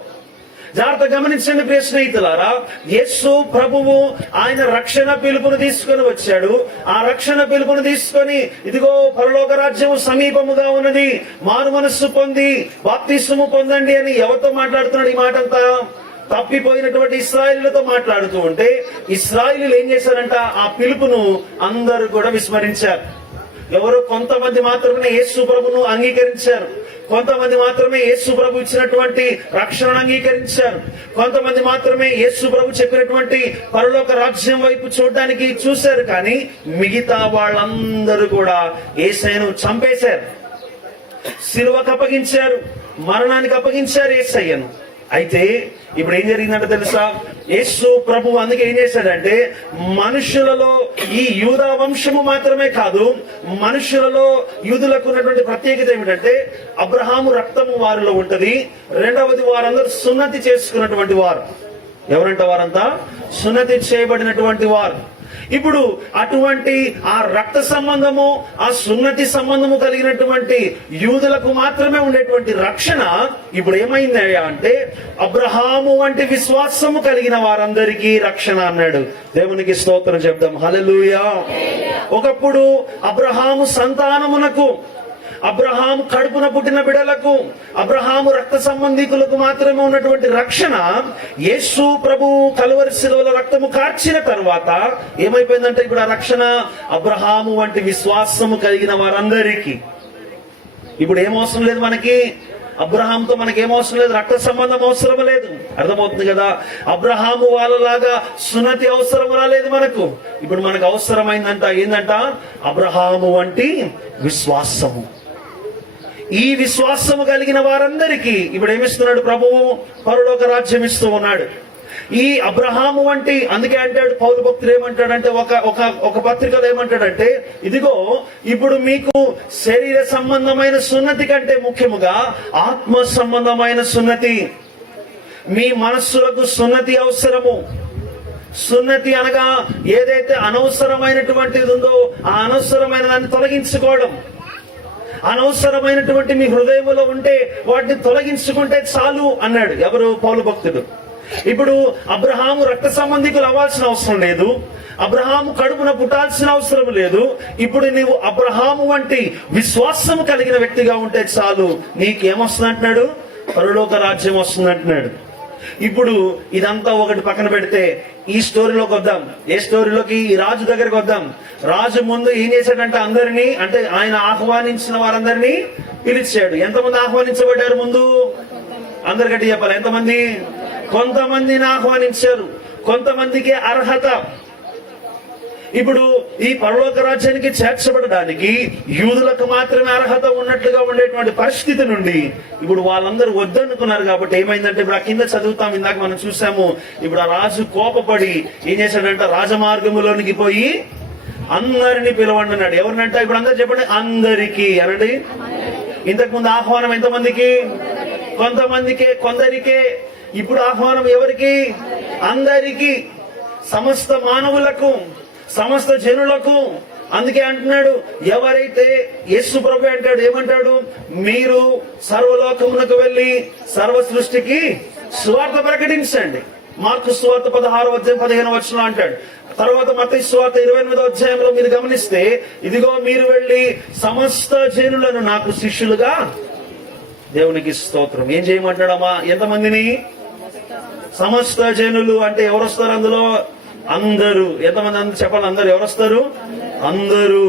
జాగ్రత్త గమనించండి ప్రియ స్నేహితులారా, యేసు ప్రభువు ఆయన రక్షణ పిలుపును తీసుకొని వచ్చాడు. ఆ రక్షణ పిలుపును తీసుకొని ఇదిగో పరలోక రాజ్యం సమీపముగా ఉన్నది, మారు మనస్సు పొంది బాప్తిస్మము పొందండి అని ఎవరితో మాట్లాడుతున్నాడు? ఈ మాట అంతా తప్పిపోయినటువంటి ఇశ్రాయేలులతో మాట్లాడుతూ ఉంటే, ఇశ్రాయేలులు ఏం చేశారంట? ఆ పిలుపును అందరూ కూడా విస్మరించారు. ఎవరో కొంతమంది మాత్రమే యేసు ప్రభును అంగీకరించారు, కొంతమంది మాత్రమే యేసు ప్రభు ఇచ్చినటువంటి రక్షణను అంగీకరించారు, కొంతమంది మాత్రమే యేసు ప్రభు చెప్పినటువంటి పరలోక రాజ్యం వైపు చూడడానికి చూశారు. కానీ మిగతా వాళ్ళందరూ కూడా యేసయ్యను చంపేశారు, సిలువకు అప్పగించారు, మరణానికి అప్పగించారు యేసయ్యను. అయితే ఇప్పుడు ఏం జరిగిందంటే తెలుసా? యేసు ప్రభు అందుకే ఏం చేశాడంటే, మనుషులలో ఈ యూదా వంశము మాత్రమే కాదు, మనుషులలో యూదులకు ఉన్నటువంటి ప్రత్యేకత ఏమిటంటే, అబ్రహాము రక్తము వారిలో ఉంటది. రెండవది, వారందరూ సున్నతి చేసుకున్నటువంటి వారు. ఎవరంట? వారంతా సున్నతి చేయబడినటువంటి వారు. ఇప్పుడు అటువంటి ఆ రక్త సంబంధము, ఆ సున్నతి సంబంధము కలిగినటువంటి యూదులకు మాత్రమే ఉండేటువంటి రక్షణ ఇప్పుడు ఏమైంది అంటే, అబ్రహాము వంటి విశ్వాసము కలిగిన వారందరికీ రక్షణ అన్నాడు. దేవునికి స్తోత్రం చెప్దాం, హల్లెలూయా. ఒకప్పుడు అబ్రహాము సంతానమునకు, అబ్రహాము కడుపున పుట్టిన బిడలకు, అబ్రహాము రక్త సంబంధికులకు మాత్రమే ఉన్నటువంటి రక్షణ యేసు ప్రభు కలువరి శిలువలో రక్తము కార్చిన తర్వాత ఏమైపోయిందంటే, ఇప్పుడు ఆ రక్షణ అబ్రహాము వంటి విశ్వాసము కలిగిన వారందరికీ. ఇప్పుడు ఏం అవసరం లేదు మనకి, అబ్రహాంతో మనకి ఏం అవసరం లేదు, రక్త సంబంధం అవసరం లేదు. అర్థమవుతుంది కదా? అబ్రహాము వాళ్ళలాగా సున్నతి అవసరం రాలేదు మనకు. ఇప్పుడు మనకు అవసరమైందంట ఏందంట? అబ్రహాము వంటి విశ్వాసము. ఈ విశ్వాసము కలిగిన వారందరికీ ఇప్పుడు ఏమిస్తున్నాడు ప్రభువు? పరలోక రాజ్యం ఇస్తూ ఉన్నాడు. ఈ అబ్రహాము వంటి, అందుకే అంటాడు పౌలు భక్తుడు ఏమంటాడంటే, ఒక పత్రికలో ఏమంటాడంటే, ఇదిగో ఇప్పుడు మీకు శరీర సంబంధమైన సున్నతి కంటే ముఖ్యముగా ఆత్మ సంబంధమైన సున్నతి, మీ మనస్సులకు సున్నతి అవసరము. సున్నతి అనగా ఏదైతే అనవసరమైనటువంటిది ఉందో ఆ అనవసరమైన దాన్ని తొలగించుకోవడం. అనవసరమైనటువంటి మీ హృదయంలో ఉంటే వాటిని తొలగించుకుంటే చాలు అన్నాడు. ఎవరు? పౌలు భక్తుడు. ఇప్పుడు అబ్రహాము రక్త సంబంధికులు అవ్వాల్సిన అవసరం లేదు, అబ్రహాము కడుపున పుట్టాల్సిన అవసరం లేదు. ఇప్పుడు నీవు అబ్రహాము వంటి విశ్వాసము కలిగిన వ్యక్తిగా ఉంటే చాలు, నీకేమొస్తుంది అంటున్నాడు? పరలోక రాజ్యం వస్తుంది అంటున్నాడు. ఇప్పుడు ఇదంతా ఒకటి పక్కన పెడితే ఈ స్టోరీలోకి వద్దాం. ఏ స్టోరీలోకి? ఈ రాజు దగ్గరికి వద్దాం. రాజు ముందు ఏం చేశాడంటే, అందరినీ, అంటే ఆయన ఆహ్వానించిన వారందరినీ పిలిచాడు. ఎంతమంది ఆహ్వానించబడ్డారు ముందు? అందరికీ చెప్పాలి. ఎంతమంది? కొంతమందిని ఆహ్వానించారు, కొంతమందికి అర్హత. ఇప్పుడు ఈ పరలోక రాజ్యానికి చేర్చబడడానికి యూదులకు మాత్రమే అర్హత ఉన్నట్లుగా ఉండేటువంటి పరిస్థితి నుండి ఇప్పుడు వాళ్ళందరూ వద్దనుకున్నారు. కాబట్టి ఏమైందంటే, ఇప్పుడు ఆ కింద చదువుతాం, ఇందాక మనం చూసాము. ఇప్పుడు ఆ రాజు కోపపడి ఏం చేశాడంటే, రాజమార్గములోనికి పోయి అందరినీ పిలవండి అన్నాడు. ఎవరినంట? ఇప్పుడు అందరు చెప్పండి, అందరికీ అనండి. ఇంతకు ముందు ఆహ్వానం ఎంతమందికి? కొంతమందికే, కొందరికే. ఇప్పుడు ఆహ్వానం ఎవరికి? అందరికీ, సమస్త మానవులకు, సమస్త జనులకు. అందుకే అంటున్నాడు, ఎవరైతే యేసు ప్రభు అంటాడు, ఏమంటాడు? మీరు సర్వలోకమునకు వెళ్లి సర్వ సృష్టికి సువార్త ప్రకటించండి. మార్కు సువార్త 16:15 అంటాడు. తర్వాత మత్తయి సువార్త 28 మీరు గమనిస్తే, ఇదిగో మీరు వెళ్లి సమస్త జనులను నాకు శిష్యులుగా. దేవునికి స్తోత్రం. ఏం చేయమంటాడమ్మా? ఎంతమందిని? సమస్త జనులు అంటే ఎవరు వస్తారు అందులో? అందరూ. ఎంతమంది? అందరూ చెప్పాలి. అందరూ ఎవరు వస్తారు? అందరూ.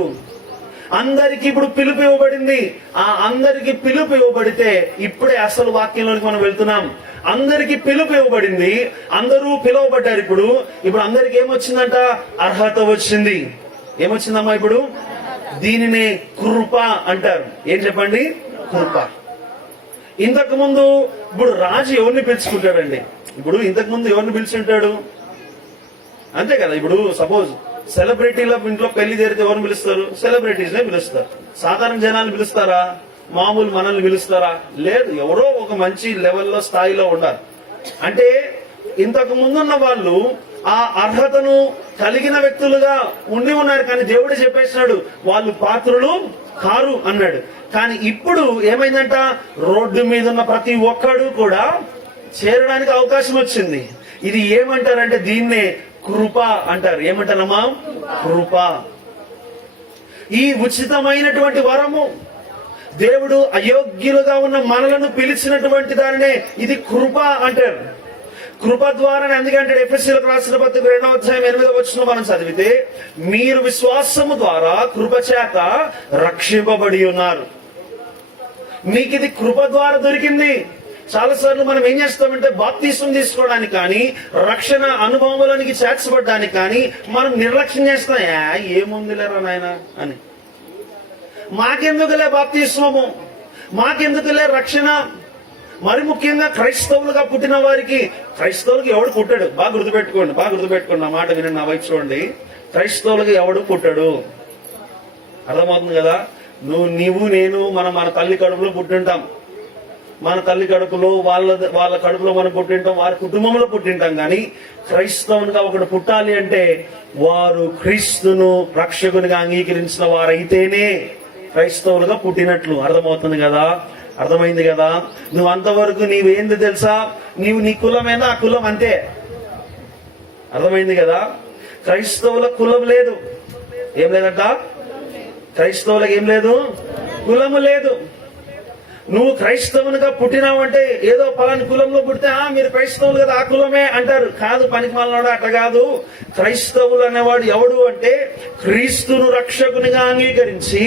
అందరికి ఇప్పుడు పిలుపు ఇవ్వబడింది. ఆ అందరికి పిలుపు ఇవ్వబడితే ఇప్పుడే అసలు వాక్యంలోకి మనం వెళ్తున్నాం. అందరికి పిలుపు ఇవ్వబడింది, అందరూ పిలువబడ్డారు. ఇప్పుడు అందరికి ఏమొచ్చిందంట? అర్హత వచ్చింది. ఏమొచ్చిందమ్మా ఇప్పుడు? దీనినే కృప అంటారు. ఏం చెప్పండి? కృప. ఇంతకు ముందు ఇప్పుడు రాజు ఎవరిని పిలుచుకుంటాడండి? ఇప్పుడు ఇంతకు ముందు ఎవరిని పిలుచుంటాడు? అంతే కదా. ఇప్పుడు సపోజ్ సెలబ్రిటీల ఇంట్లో పెళ్లి జరిగితే ఎవరిని పిలుస్తారు? సెలబ్రిటీస్ నే పిలుస్తారు. సాధారణ జనాన్ని పిలుస్తారా? మామూలు మనల్ని పిలుస్తారా? లేదు. ఎవరో ఒక మంచి లెవెల్లో, స్థాయిలో ఉండాలి. అంటే ఇంతకు ముందున్న వాళ్ళు ఆ అర్హతను కలిగిన వ్యక్తులుగా ఉండి ఉన్నారు. కానీ దేవుడు చెప్పేసినాడు, వాళ్ళు పాత్రులు కారు అన్నాడు. కానీ ఇప్పుడు ఏమైందంట? రోడ్డు మీద ఉన్న ప్రతి ఒక్కడు కూడా చేరడానికి అవకాశం వచ్చింది. ఇది ఏమంటారంటే దీన్నే కృప అంటారు. ఏమంటారమ్మా? కృప. ఈ ఉచితమైనటువంటి వరము, దేవుడు అయోగ్యులుగా ఉన్న మనలను పిలిచినటువంటి దానినే ఇది కృప అంటారు. కృప ద్వారా ఎందుకంటే ఎఫెసీయులకు రాసిన పత్రిక 2వ అధ్యాయం 8వ వచనం మనం చదివితే, మీరు విశ్వాసము ద్వారా కృప చేత రక్షింపబడి ఉన్నారు. మీకు ఇది కృప ద్వారా దొరికింది. చాలాసార్లు మనం ఏం చేస్తామంటే బాప్తిసం తీసుకోవడానికి కానీ, రక్షణ అనుభవంలోనికి చేర్చబడ్డానికి కానీ మనం నిర్లక్ష్యం చేస్తాం. ఏముందిలేరా నాయన అని, మాకెందుకులే బాప్తిస్మము, మాకెందుకులే రక్షణ. మరి ముఖ్యంగా క్రైస్తవులుగా పుట్టిన వారికి, క్రైస్తవులకి ఎవడు పుట్టాడు? బాగా గుర్తుపెట్టుకోండి నా మాట వినండి, నా వైపు చూడండి. క్రైస్తవులకి ఎవడు పుట్టాడు? అర్థమవుతుంది కదా? నీవు నేను మన తల్లి కడుపులో పుట్టింటాం. మన తల్లి కడుపులో వాళ్ళ కడుపులో మనం పుట్టింటాం, వారి కుటుంబంలో పుట్టింటాం. కానీ క్రైస్తవునిగా ఒకడు పుట్టాలి అంటే వారు క్రీస్తును రక్షకునిగా అంగీకరించిన వారైతేనే క్రైస్తవులుగా పుట్టినట్లు. అర్థమవుతుంది కదా? అర్థమైంది కదా? నువ్వు అంతవరకు నీవేంది తెలుసా? నీ కులమేనా? ఆ కులం అంతే. అర్థమైంది కదా? క్రైస్తవుల కులం లేదు. ఏం లేదంట? క్రైస్తవులకు ఏం లేదు? కులము లేదు. నువ్వు క్రైస్తవునిగా పుట్టినావంటే ఏదో పలాని కులంలో పుడితే మీరు క్రైస్తవులు కదా, ఆ కులమే అంటారు. కాదు, పనికి మాలినోడు, అట్లా కాదు. క్రైస్తవులు అనేవాడు ఎవడు అంటే క్రీస్తును రక్షకునిగా అంగీకరించి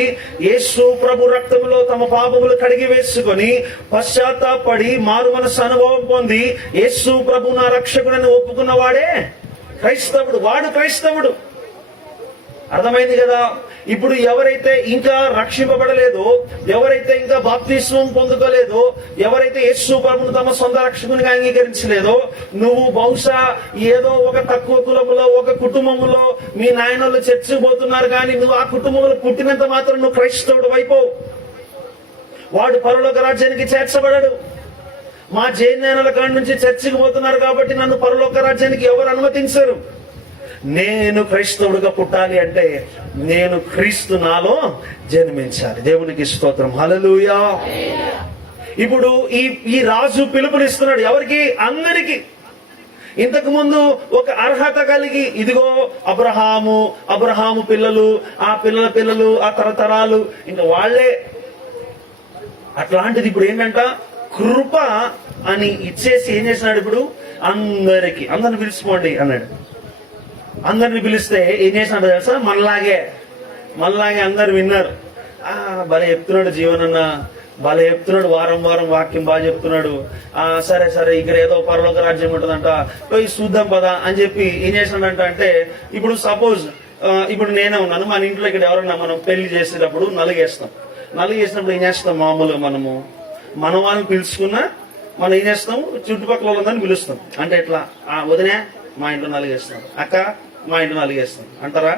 యేసు ప్రభు రక్తములో తమ పాపములు కడిగి వేసుకొని పశ్చాత్తాపడి మారు మనసు అనుభవం పొంది యేసు ప్రభు నా రక్షకుడని ఒప్పుకున్నవాడే క్రైస్తవుడు. వాడు క్రైస్తవుడు. అర్థమైంది కదా? ఇప్పుడు ఎవరైతే ఇంకా రక్షింపబడలేదో, ఎవరైతే ఇంకా బాప్తిస్మం పొందుకోలేదో, ఎవరైతే యేసు ప్రభువును తమ సొంత రక్షకునిగా అంగీకరించలేదో, నువ్వు బహుశా ఏదో ఒక తక్కువ కులములో, ఒక కుటుంబంలో మీ నాయనలు చర్చికి పోతున్నారు కానీ నువ్వు ఆ కుటుంబంలో పుట్టినంత మాత్రం నువ్వు క్రైస్తవుడు అయిపోవు. వాడు పరలోక రాజ్యానికి చేర్చబడడు. మా జైనాయనల కాడి నుంచి చర్చికి పోతున్నారు కాబట్టి నన్ను పరలోక రాజ్యానికి ఎవరు అనుమతించరు. నేను క్రైస్తవుడిగా పుట్టాలి అంటే నేను క్రీస్తు నాలో జన్మించాలి. దేవునికి స్తోత్రం, హల్లెలూయా. ఇప్పుడు ఈ రాజు పిలుపునిస్తున్నాడు ఎవరికి? అందరికి. ఇంతకు ముందు ఒక అర్హత కలిగి, ఇదిగో అబ్రహాము పిల్లలు, ఆ పిల్లల పిల్లలు, ఆ తరతరాలు, ఇంకా వాళ్లే. అట్లాంటిది ఇప్పుడు ఏంటంట? కృప అని ఇచ్చేసి ఏం చేసినాడు? ఇప్పుడు అందరిని పిలుచుకోండి అన్నాడు. అందరిని పిలిస్తే ఏం చేసినాడు తెలుసా? మనలాగే అందరు విన్నారు. భలే చెప్తున్నాడు జీవనన్న, భలే చెప్తున్నాడు, వారం వాక్యం బాగా చెప్తున్నాడు. సరే ఇక్కడ ఏదో పరలోక రాజ్యం ఉంటుందంట, పోయి చూద్దాం పదా అని చెప్పి ఏం చేసినాడంట అంటే, ఇప్పుడు సపోజ్ ఇప్పుడు నేనే ఉన్నాను, మన ఇంట్లో ఇక్కడ ఎవరన్నా మనం పెళ్లి చేసేటప్పుడు నలుగేసినప్పుడు ఏం చేస్తాం? మామూలుగా మన వాళ్ళని పిలుచుకున్నా మనం ఏం చేస్తాం? చుట్టుపక్కల వాళ్ళందరినీ పిలుస్తాం. అంటే ఎట్లా? వదినే మా ఇంట్లో నలుగేస్తాం, అక్క మా ఇంట్లో నలుగేస్తాం అంటారా?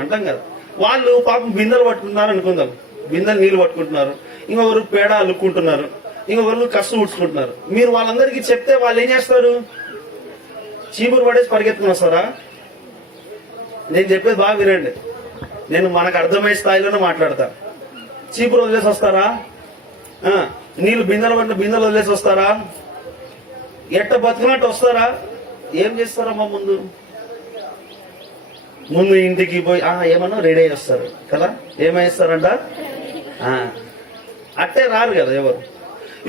అంటాం కదా. వాళ్ళు పాపం బిందెలు పట్టుకుంటున్నారు అనుకుందాం, బిందెలు నీళ్లు పట్టుకుంటున్నారు, ఇంకొకరు పేడ అల్లుకుంటున్నారు, ఇంకొకరు కష్టం ఉడ్చుకుంటున్నారు. మీరు వాళ్ళందరికీ చెప్తే వాళ్ళు ఏం చేస్తారు? చీపురు పడేసి పరిగెత్తుకుని వస్తారా? నేను చెప్పేది బాగా వినండి, నేను మనకు అర్థమయ్యే స్థాయిలోనే మాట్లాడతా. చీపురు వదిలేసి వస్తారా? నీళ్లు బిందెలు వదిలేసి వస్తారా? ఎట్ట బతుకున్నట్టు వస్తారా? ఏం చేస్తారమ్మా? ముందు ఇంటికి పోయి ఏమన్నా రెడీ అయ్యి వస్తారు కదా. ఏమేస్తారంట? అట్టే రారు కదా ఎవరు.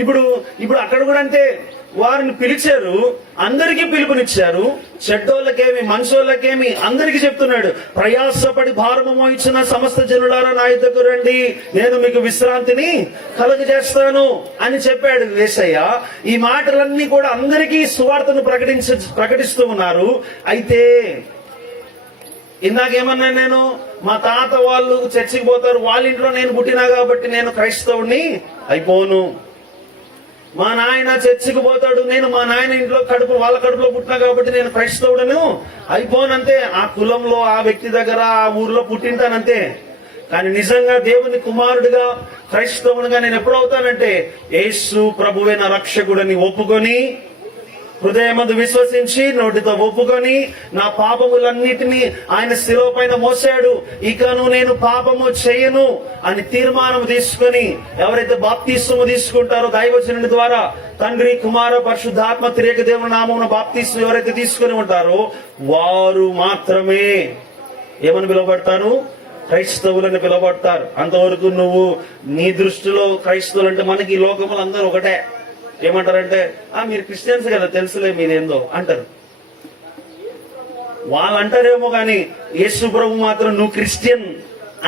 ఇప్పుడు అక్కడ కూడా అంటే వారిని పిలిచారు, అందరికీ పిలుపునిచ్చారు. చెడ్డోళ్ళకేమి మంచోళ్ళకేమి అందరికీ చెప్తున్నాడు, ప్రయాసపడి భారము మోయించిన సమస్త జనులారా నా యుద్ధకు రండి, నేను మీకు విశ్రాంతిని కలుగజేస్తాను అని చెప్పాడు యేసయ్య. ఈ మాటలన్నీ కూడా అందరికీ సువార్తను ప్రకటిస్తూ ఉన్నారు. అయితే ఇందాకేమన్నా నేను, మా తాత వాళ్ళు చర్చికి పోతారు, వాళ్ళ ఇంట్లో నేను పుట్టినా కాబట్టి నేను క్రైస్తవుడిని అయిపోను. మా నాయన చర్చికి పోతాడు, నేను మా నాయన ఇంట్లో వాళ్ళ కడుపులో పుట్టినా కాబట్టి నేను క్రైస్తవుడను అయిపోనంతే. ఆ కులంలో, ఆ వ్యక్తి దగ్గర, ఆ ఊర్లో పుట్టింటానంతే. కానీ నిజంగా దేవుని కుమారుడిగా, క్రైస్తవునిగా నేను ఎప్పుడవుతానంటే యేసు ప్రభువే నా రక్షకుడని ఒప్పుకొని హృదయమందు విశ్వసించి నోటితో ఒప్పుకొని నా పాపములన్నిటినీ ఆయన శిలువ పైన మోసాడు, ఇకను నేను పాపము చేయను అని తీర్మానం తీసుకొని ఎవరైతే బాప్తిస్మము తీసుకుంటారో దైవజనుని ద్వారా తండ్రి కుమార పరిశుద్ధాత్మ త్రియేక దేవుని నామమున బాప్తిస్మం ఎవరైతే తీసుకొని ఉంటారో వారు మాత్రమే ఏమని పిలువబడతారు? క్రైస్తవులని పిలువబడతారు. అంతవరకు నువ్వు నీ దృష్టిలో క్రైస్తవులు అంటే మనకి ఈ లోకములు అందరూ ఒకటే. ఏమంటారంటే మీరు క్రిస్టియన్స్ కదా, తెలుసులే మీరేందో అంటారు. వాళ్ళు అంటారేమో కానీ యేసుప్రభు మాత్రం నువ్వు క్రిస్టియన్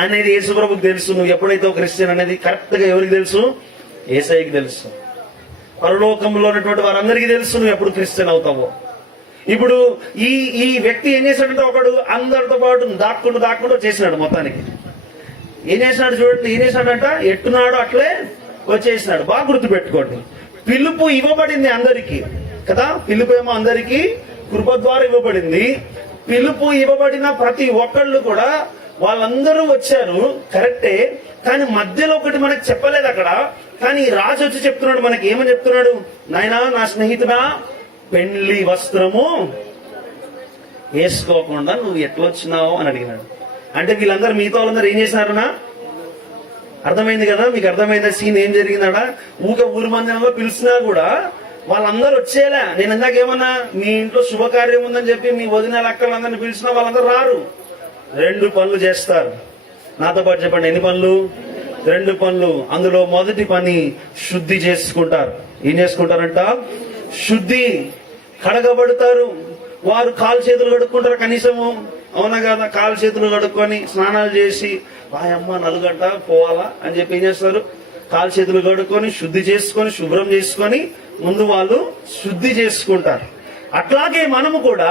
అనేది యేసుప్రభుకి తెలుసు. నువ్వు ఎప్పుడైతే ఒక క్రిస్టియన్ అనేది కరెక్ట్ గా ఎవరికి తెలుసు? యేసయ్యకి తెలుసు. పరలోకంలో ఉన్నటువంటి వారందరికీ తెలుసు నువ్వు ఎప్పుడు క్రిస్టియన్ అవుతావో. ఇప్పుడు ఈ వ్యక్తి ఏం చేశాడంటే ఒకడు అందరితో పాటు దాక్కుంటూ చేసినాడు. మొత్తానికి ఏం చేసినాడు చూడండి, ఏం చేసినాడంట ఎట్టున్నాడు అట్లే వచ్చేసినాడు. బాగా గుర్తు పెట్టుకోండి, పిలుపు ఇవ్వబడింది అందరికీ కదా. పిలుపు ఏమో అందరికీ కృప ద్వారా ఇవ్వబడింది. పిలుపు ఇవ్వబడిన ప్రతి ఒక్కళ్ళు కూడా వాళ్ళందరూ వచ్చారు కరెక్టే, కానీ మధ్యలో ఒకటి మనకు చెప్పలేదు అక్కడ. కానీ రాజు వచ్చి చెప్తున్నాడు మనకి, ఏమని చెప్తున్నాడు? నాయనా నా స్నేహితుడా, పెండ్లి వస్త్రము వేసుకోకుండా నువ్వు ఎట్లా వచ్చినావు అని అడిగినాడు. అంటే వీళ్ళందరూ మిగతా వాళ్ళందరూ ఏం చేసినారనా? అర్థమైంది కదా మీకు? అర్థమైందా సీన్ ఏం జరిగిందా? ఊరు మందిరంలో పిలిచినా కూడా వాళ్ళందరూ వచ్చేలా. నేను ఇందాకేమన్నా మీ ఇంట్లో శుభకార్యం ఉందని చెప్పి మీ వదిన అక్కలందరినీ పిలిచినా వాళ్ళందరూ రారు. 2 పనులు చేస్తారు. నాతో పాటు చెప్పండి, ఎన్ని పనులు? 2 పనులు. అందులో మొదటి పని శుద్ధి చేసుకుంటారు. ఏం చేసుకుంటారంట? శుద్ధి. కడగబడతారు. వారు కాలు చేతులు కడుక్కుంటారు కనీసము, అవునా కదా? కాలు చేతులు కడుక్కొని స్నానాలు చేసి వాయమ్మ 4 గంటలు పోవాలా అని చెప్పి ఏం చేస్తారు? కాలు చేతులు కడుక్కొని శుద్ధి చేసుకొని శుభ్రం చేసుకొని ముందు వాళ్ళు శుద్ధి చేసుకుంటారు. అట్లాగే మనము కూడా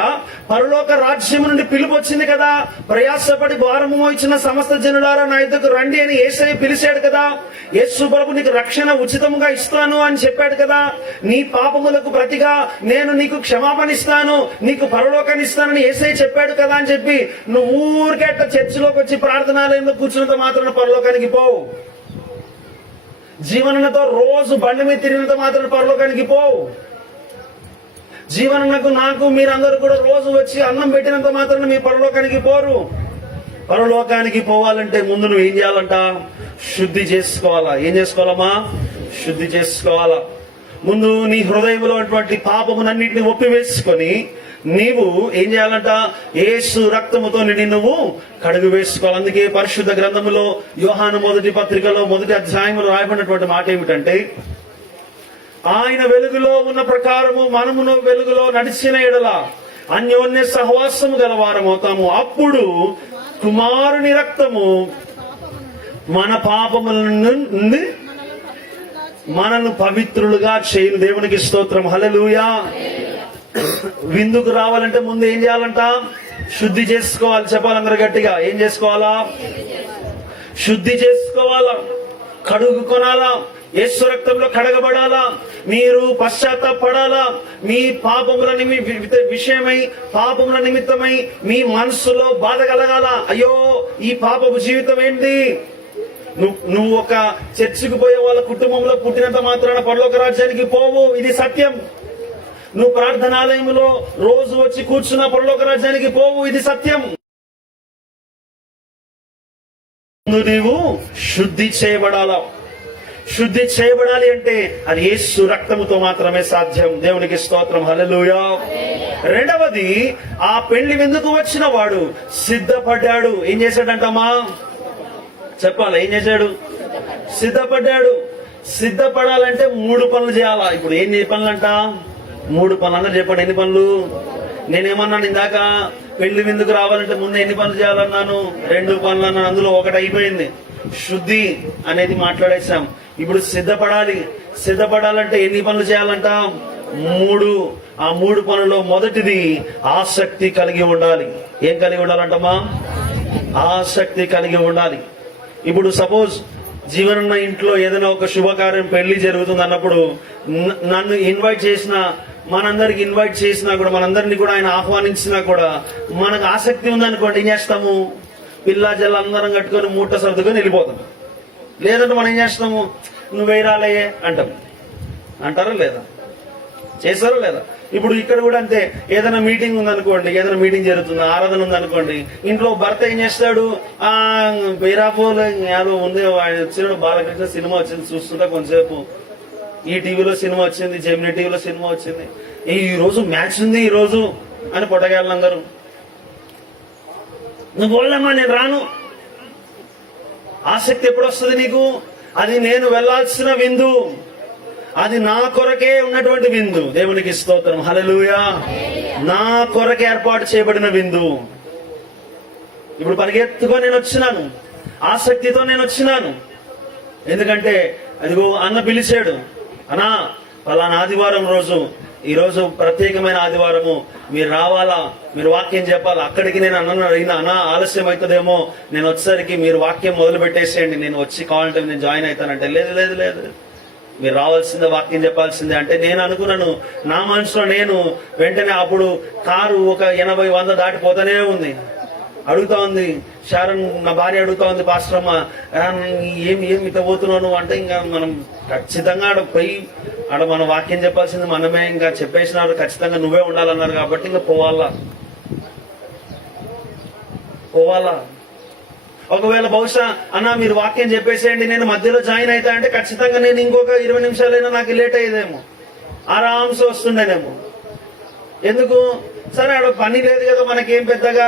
పరలోక రాజ్యం నుండి పిలుపు వచ్చింది కదా. ప్రయాసపడి భారము మోయించిన సమస్త జనులారా నా యుద్ధకు రండి అని యేసయ్య పిలిచాడు కదా. యేసు ప్రభు నీకు రక్షణ ఉచితంగా ఇస్తాను అని చెప్పాడు కదా. నీ పాపములకు ప్రతిగా నేను నీకు క్షమాపణ ఇస్తాను, నీకు పరలోకాన్ని ఇస్తానని యేసయ్య చెప్పాడు కదా అని చెప్పి నువ్వు ఊరికే అట్లా చర్చిలోకి వచ్చి ప్రార్థనాలయంలో కూర్చున్నంత మాత్రం పరలోకానికి పోవు. జీవనతో రోజు బండి మీద తిరిగినంత మాత్రం పరలోకానికి పోవు. జీవనకు నాకు మీరందరూ కూడా రోజు వచ్చి అన్నం పెట్టినంత మాత్రం మీ పరలోకానికి పోరు. పరలోకానికి పోవాలంటే ముందు నువ్వు ఏం చేయాలంట? శుద్ధి చేసుకోవాలా. ఏం చేసుకోవాలమ్మా? శుద్ధి చేసుకోవాలా. ముందు నీ హృదయంలో అటువంటి పాపమునన్నింటినీ ఒప్పివేసుకొని నీవు ఏం చేయాలంట? యేసు రక్తముతో నువ్వు కడుగు వేసుకోవాలి. అందుకే పరిశుద్ధ గ్రంథములో యోహాను మొదటి పత్రికలో 1వ అధ్యాయంలో రాయబడినటువంటి మాట ఏమిటంటే, ఆయన వెలుగులో ఉన్న ప్రకారము మనమును వెలుగులో నడిచిన ఎడల అన్యోన్య సహవాసము గలవారమవుతాము. అప్పుడు కుమారుని రక్తము మన పాపముల నుండి మనల్ని పవిత్రులుగా చేయను. దేవునికి స్తోత్రం, హల్లెలూయా. విందుకు రావాలంటే ముందు ఏం చేయాలంట? శుద్ధి చేసుకోవాలి. చెప్పాలందరూ గట్టిగా, ఏం చేసుకోవాలా? శుద్ధి చేసుకోవాలా, కడుగు కొనాలా, యేసు రక్తంలో కడగబడాలా, మీరు పశ్చాత్తాపడాలా. మీ పాపముల విషయమై పాపముల నిమిత్తమై మీ మనసులో బాధ కలగాల. అయ్యో ఈ పాపపు జీవితం ఏంటి? నువ్వు ఒక చర్చికి పోయే వాళ్ళ కుటుంబంలో పుట్టినంత మాత్రాన పరలోక రాజ్యానికి పోవు. ఇది సత్యం. నువ్వు ప్రార్థనాలయంలో రోజు వచ్చి కూర్చున్న పరలోక రాజ్యానికి పోవు. ఇది సత్యం. నీవు శుద్ధి చేయబడాలా. శుద్ధి చేయబడాలి అంటే అది యేసు రక్తముతో మాత్రమే సాధ్యం. దేవునికి స్తోత్రం, హల్లెలూయా. రెండవది, ఆ పెళ్లి విందుకు వచ్చిన వాడు సిద్ధపడ్డాడు. ఏం చేశాడంటమ్మా? చెప్పాలి, ఏం చేశాడు? సిద్ధపడ్డాడు. సిద్ధపడాలంటే 3 పనులు చేయాలా. ఇప్పుడు ఎన్ని పనులంట? 3 పనులు. అందరూ చెప్పండి, ఎన్ని పనులు? నేనేమన్నాను ఇందాక? పెళ్లి విందుకు రావాలంటే ముందు ఎన్ని పనులు చేయాలన్నాను? 2 పనులు అన్నాను. అందులో ఒకటి అయిపోయింది, శుద్ధి అనేది మాట్లాడేశాం. ఇప్పుడు సిద్ధపడాలి. సిద్ధపడాలంటే ఎన్ని పనులు చేయాలంట? 3. ఆ 3 పనుల్లో మొదటిది ఆసక్తి కలిగి ఉండాలి. ఏం కలిగి ఉండాలంటమ్మా? ఆసక్తి కలిగి ఉండాలి. ఇప్పుడు సపోజ్ జీవనన్న ఇంట్లో ఏదైనా ఒక శుభకార్యం, పెళ్లి జరుగుతుంది అన్నప్పుడు నన్ను ఇన్వైట్ చేసిన, మనందరికి ఇన్వైట్ చేసినా కూడా, మనందరినీ కూడా ఆయన ఆహ్వానించినా కూడా మనకు ఆసక్తి ఉందనుకోండి, ఏం చేస్తాము? పిల్లా జల్ల అందరం కట్టుకొని మూట సర్దుకొని వెళ్ళిపోతాం. లేదంటే మనం ఏం చేస్తాము? నువ్వు వేరాలయ్యే అంటాం. అంటారా లేదా? చేశారో లేదా? ఇప్పుడు ఇక్కడ కూడా అంతే. ఏదైనా మీటింగ్ ఉందనుకోండి, ఏదైనా మీటింగ్ జరుగుతుంది, ఆరాధన ఉందనుకోండి, ఇంట్లో భర్త ఏం చేస్తాడు, బీరాపోలు యాదో ఉంది, ఆయన వచ్చినాడు, బాలకృష్ణ సినిమా వచ్చింది చూస్తుంటా కొంతసేపు, ఈ టీవీలో సినిమా వచ్చింది, జెమినీ టీవీలో సినిమా వచ్చింది, ఈ రోజు మ్యాచ్ ఉంది ఈ రోజు అని పొట్టగాళ్ళందరూ. నువ్వు వెళ్ళమ్మా, నేను రాను. ఆసక్తి ఎప్పుడు వస్తుంది నీకు? అది నేను వెళ్లాల్సిన విందు, అది నా కొరకే ఉన్నటువంటి విందు. దేవునికి స్తోత్రం, హల్లెలూయా. నా కొరకే ఏర్పాటు చేయబడిన విందు. ఇప్పుడు పరిగెత్తుకొని నేను వచ్చినాను, ఆసక్తితో నేను వచ్చినాను. ఎందుకంటే అదిగో అన్న పిలిచాడు, అన్నా పలానా ఆదివారం రోజు, ఈ రోజు ప్రత్యేకమైన ఆదివారము, మీరు రావాలా, మీరు వాక్యం చెప్పాలా. అక్కడికి నేను అన్నా ఆలస్యం అవుతుందేమో, నేను వచ్చేసరికి మీరు వాక్యం మొదలు పెట్టేసేయండి, నేను వచ్చి కావాలంటే నేను జాయిన్ అవుతానంటే, లేదు లేదు లేదు, మీరు రావాల్సిందే, వాక్యం చెప్పాల్సిందే అంటే. నేను అనుకున్నాను నా మనసులో, నేను వెంటనే అప్పుడు కారు ఒక 80-100 దాటిపోతానే ఉంది. అడుగుతా ఉంది షారన్, నా భార్య అడుగుతా ఉంది, పాస్టరమ్మ ఏమి ఇట్ట పోతున్నాను అంటే, ఇంకా మనం ఖచ్చితంగా ఆడ పోయి ఆడ మనం వాక్యం చెప్పాల్సింది మనమే, ఇంకా చెప్పేసినారు ఖచ్చితంగా నువ్వే ఉండాలన్నారు కాబట్టి ఇంకా పోవాలా. ఒకవేళ బహుశా అన్నా మీరు వాక్యం చెప్పేసేయండి, నేను మధ్యలో జాయిన్ అవుతా అంటే ఖచ్చితంగా నేను ఇంకొక 20 నిమిషాలైనా నాకు లేట్ అయ్యేదేమో, ఆరాంసే వస్తుండేనేమో. ఎందుకు? సరే ఆడ పని లేదు కదా మనకేం పెద్దగా,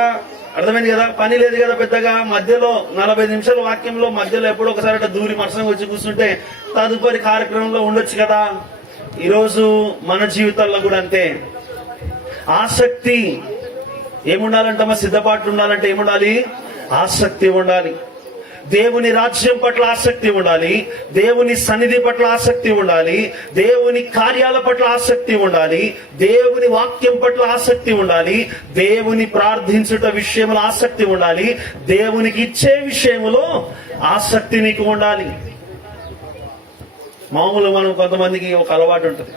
అర్థమైంది కదా, పని లేదు కదా పెద్దగా. మధ్యలో 40 నిమిషాల వాక్యంలో మధ్యలో ఎప్పుడో ఒకసారి అట్లా దూరి మరసంగా వచ్చి కూర్చుంటే తదుపరి కార్యక్రమంలో ఉండొచ్చు కదా. ఈరోజు మన జీవితాల్లో కూడా అంతే. ఆసక్తి ఏముండాలంటమ్మా? సిద్ధపాట్లు ఉండాలంటే ఏముండాలి? ఆసక్తి ఉండాలి. దేవుని రాజ్యం పట్ల ఆసక్తి ఉండాలి, దేవుని సన్నిధి పట్ల ఆసక్తి ఉండాలి, దేవుని కార్యాల పట్ల ఆసక్తి ఉండాలి, దేవుని వాక్యం పట్ల ఆసక్తి ఉండాలి, దేవుని ప్రార్థించుట విషయంలో ఆసక్తి ఉండాలి, దేవునికి ఇచ్చే విషయంలో ఆసక్తి నీకు ఉండాలి. మామూలు మనం కొంతమందికి ఒక అలవాటు ఉంటుంది,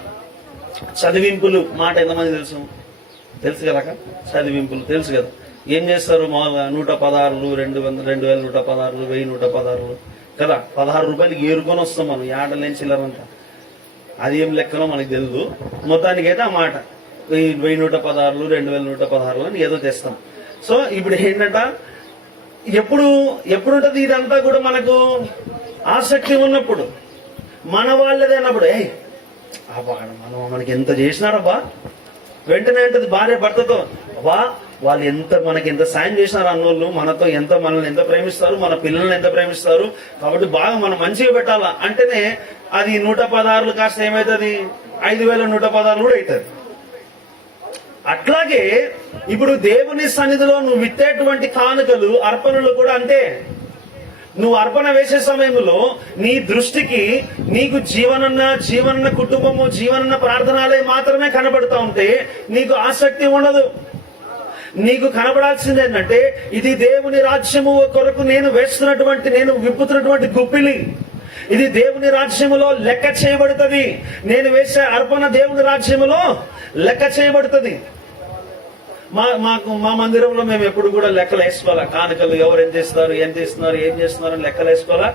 చదివింపులు మాట ఎంతమంది తెలుసు కదా? చదివింపులు తెలుసు కదా? ఏం చేస్తారు? 116, 2116, 1116 కదా, 16 రూపాయలకి ఏరుకొని వస్తాం మనం, ఏడలేని చిల్లరంతా. అది ఏం లెక్కనో మనకు తెలియదు. మొత్తానికి అయితే ఆ మాట 1116, 2116 అని ఏదో తెస్తాం. సో ఇప్పుడు ఏంటంట, ఎప్పుడుంటది ఇదంతా కూడా మనకు ఆసక్తి ఉన్నప్పుడు, మన వాళ్ళదే అన్నప్పుడు, మనకి ఎంత చేసినారబ్బా, వెంటనే అంటది భార్య భర్తతో, అబ్బా వాళ్ళు మనకి ఎంత సాయం చేసినారు అన్నోళ్ళు, మనతో మనల్ని ఎంత ప్రేమిస్తారు, మన పిల్లల్ని ఎంత ప్రేమిస్తారు, కాబట్టి బాగా మనం మంచిగా పెట్టాలా అంటేనే అది 116 కాస్త ఏమవుతుంది, 5116 కూడా అవుతుంది. అట్లాగే ఇప్పుడు దేవుని సన్నిధిలో నువ్వు విత్తేటువంటి కానుకలు, అర్పణలు కూడా అంతే. నువ్వు అర్పణ వేసే సమయంలో నీ దృష్టికి నీకు జీవనన్న కుటుంబము, జీవనన్న ప్రార్థనాలే మాత్రమే కనబడుతూ ఉంటే నీకు ఆసక్తి ఉండదు. నీకు కనబడాల్సింది ఏంటంటే, ఇది దేవుని రాజ్యము కొరకు నేను విప్పుతున్నటువంటి గుప్పిలి, ఇది దేవుని రాజ్యములో లెక్క చేయబడుతుంది. నేను వేసే అర్పణ దేవుని రాజ్యములో లెక్క చేయబడుతుంది. మా మందిరంలో మేము ఎప్పుడు కూడా లెక్కలు వేసుకోవాలా, కానుకలు ఎవరు ఎంత ఇస్తున్నారు, ఏం చేస్తున్నారు అని లెక్కలు వేసుకోవాలా.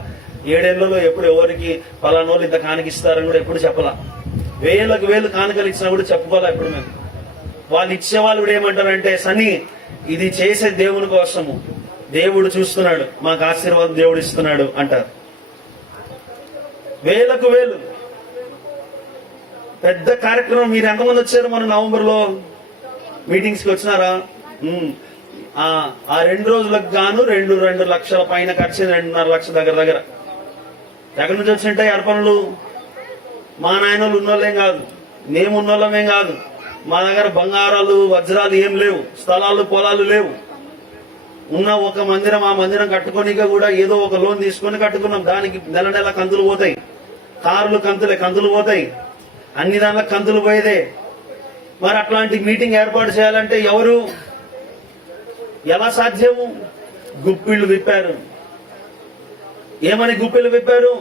7 ఏళ్లలో ఎప్పుడు ఎవరికి పలానోళ్ళు ఇంత కానుకిస్తారని కూడా ఎప్పుడు చెప్పాలా. 1000 కానుకలు ఇచ్చినా కూడా చెప్పుకోవాలా. ఎప్పుడు మేము వాళ్ళు ఇచ్చేవాళ్ళు కూడా ఏమంటారంటే, సని ఇది చేసే దేవుని కోసము, దేవుడు చూస్తున్నాడు, మాకు ఆశీర్వాదం దేవుడు ఇస్తున్నాడు అంటారు. 1000 పెద్ద కార్యక్రమం. మీరు ఎంతమంది వచ్చారు మన నవంబర్లో మీటింగ్స్ కి వచ్చినారా? ఆ 2 రోజులకు గాను 2 లక్షల పైన ఖర్చు, 2.5 లక్షల దగ్గర. ఎక్కడి నుంచి వచ్చింటాయి అర్పణలు? మా నాయనోళ్ళు ఉన్నోళ్ళేం కాదు, మేము ఉన్నోళ్ళమేం కాదు. మా దగ్గర బంగారాలు వజ్రాలు ఏం లేవు, స్థలాలు పొలాలు లేవు. ఉన్న ఒక మందిరం, ఆ మందిరం కట్టుకోనిక కూడా ఏదో ఒక లోన్ తీసుకొని కట్టుకున్నాం. దానికి నెల కంతులు పోతాయి, కారులు కంతులు పోతాయి, అన్ని దానిలో కంతులు పోయేదే. మరి అట్లాంటి మీటింగ్ ఏర్పాటు చేయాలంటే ఎలా సాధ్యము? గుప్పిళ్ళు విప్పారు. ఏమని గుప్పిళ్ళు విప్పారు?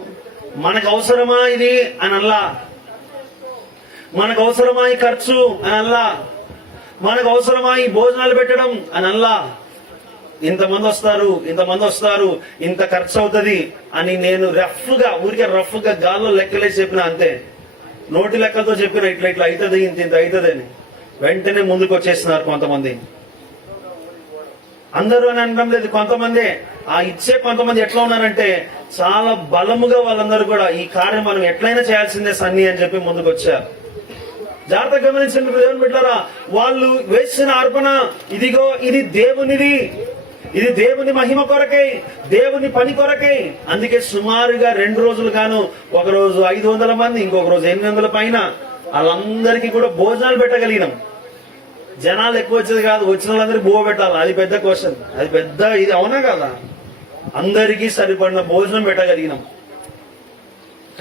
మనకు అవసరమా ఇది అని అల్లా, మనకు అవసరమా ఈ ఖర్చు అని అల్లా, మనకు అవసరమా ఈ భోజనాలు పెట్టడం అని అల్లా. ఇంతమంది వస్తారు, ఇంత ఖర్చు అవుతుంది అని నేను ఊరికే రఫ్గా గాల్లో లెక్కలేసి చెప్పిన అంతే. నోటి లెక్కలతో చెప్పిన ఇట్లా ఇట్లా అవుతుంది, ఇంత ఇంత అవుతుంది అని వెంటనే ముందుకు వచ్చేస్తున్నారు కొంతమంది. అందరూ అని అనడం లేదు, కొంతమంది ఆ ఇచ్చే కొంతమంది ఎట్లా ఉన్నారంటే చాలా బలముగా వాళ్ళందరూ కూడా ఈ కార్యం మనం ఎట్లయినా చేయాల్సిందే సన్ని అని చెప్పి ముందుకు వచ్చారు. జాగ్రత్తగా గమనించండి దేవుని బిడ్డలారా, వాళ్ళు వేసిన అర్పణ ఇదిగో ఇది దేవునిది, ఇది దేవుని మహిమ కొరకై, దేవుని పని కొరకై. అందుకే సుమారుగా 2 రోజులు గాను, ఒక రోజు 500 మంది, ఇంకొక రోజు 800 పైన వాళ్ళందరికీ కూడా భోజనాలు పెట్టగలిగినాం. జనాలు ఎక్కువ వచ్చేది కాదు, వచ్చిన వాళ్ళందరికీ బో పెట్టాలి, అది పెద్ద క్వశ్చన్, అది పెద్ద ఇది అవునా కదా. అందరికీ సరిపడిన భోజనం పెట్టగలిగినాం.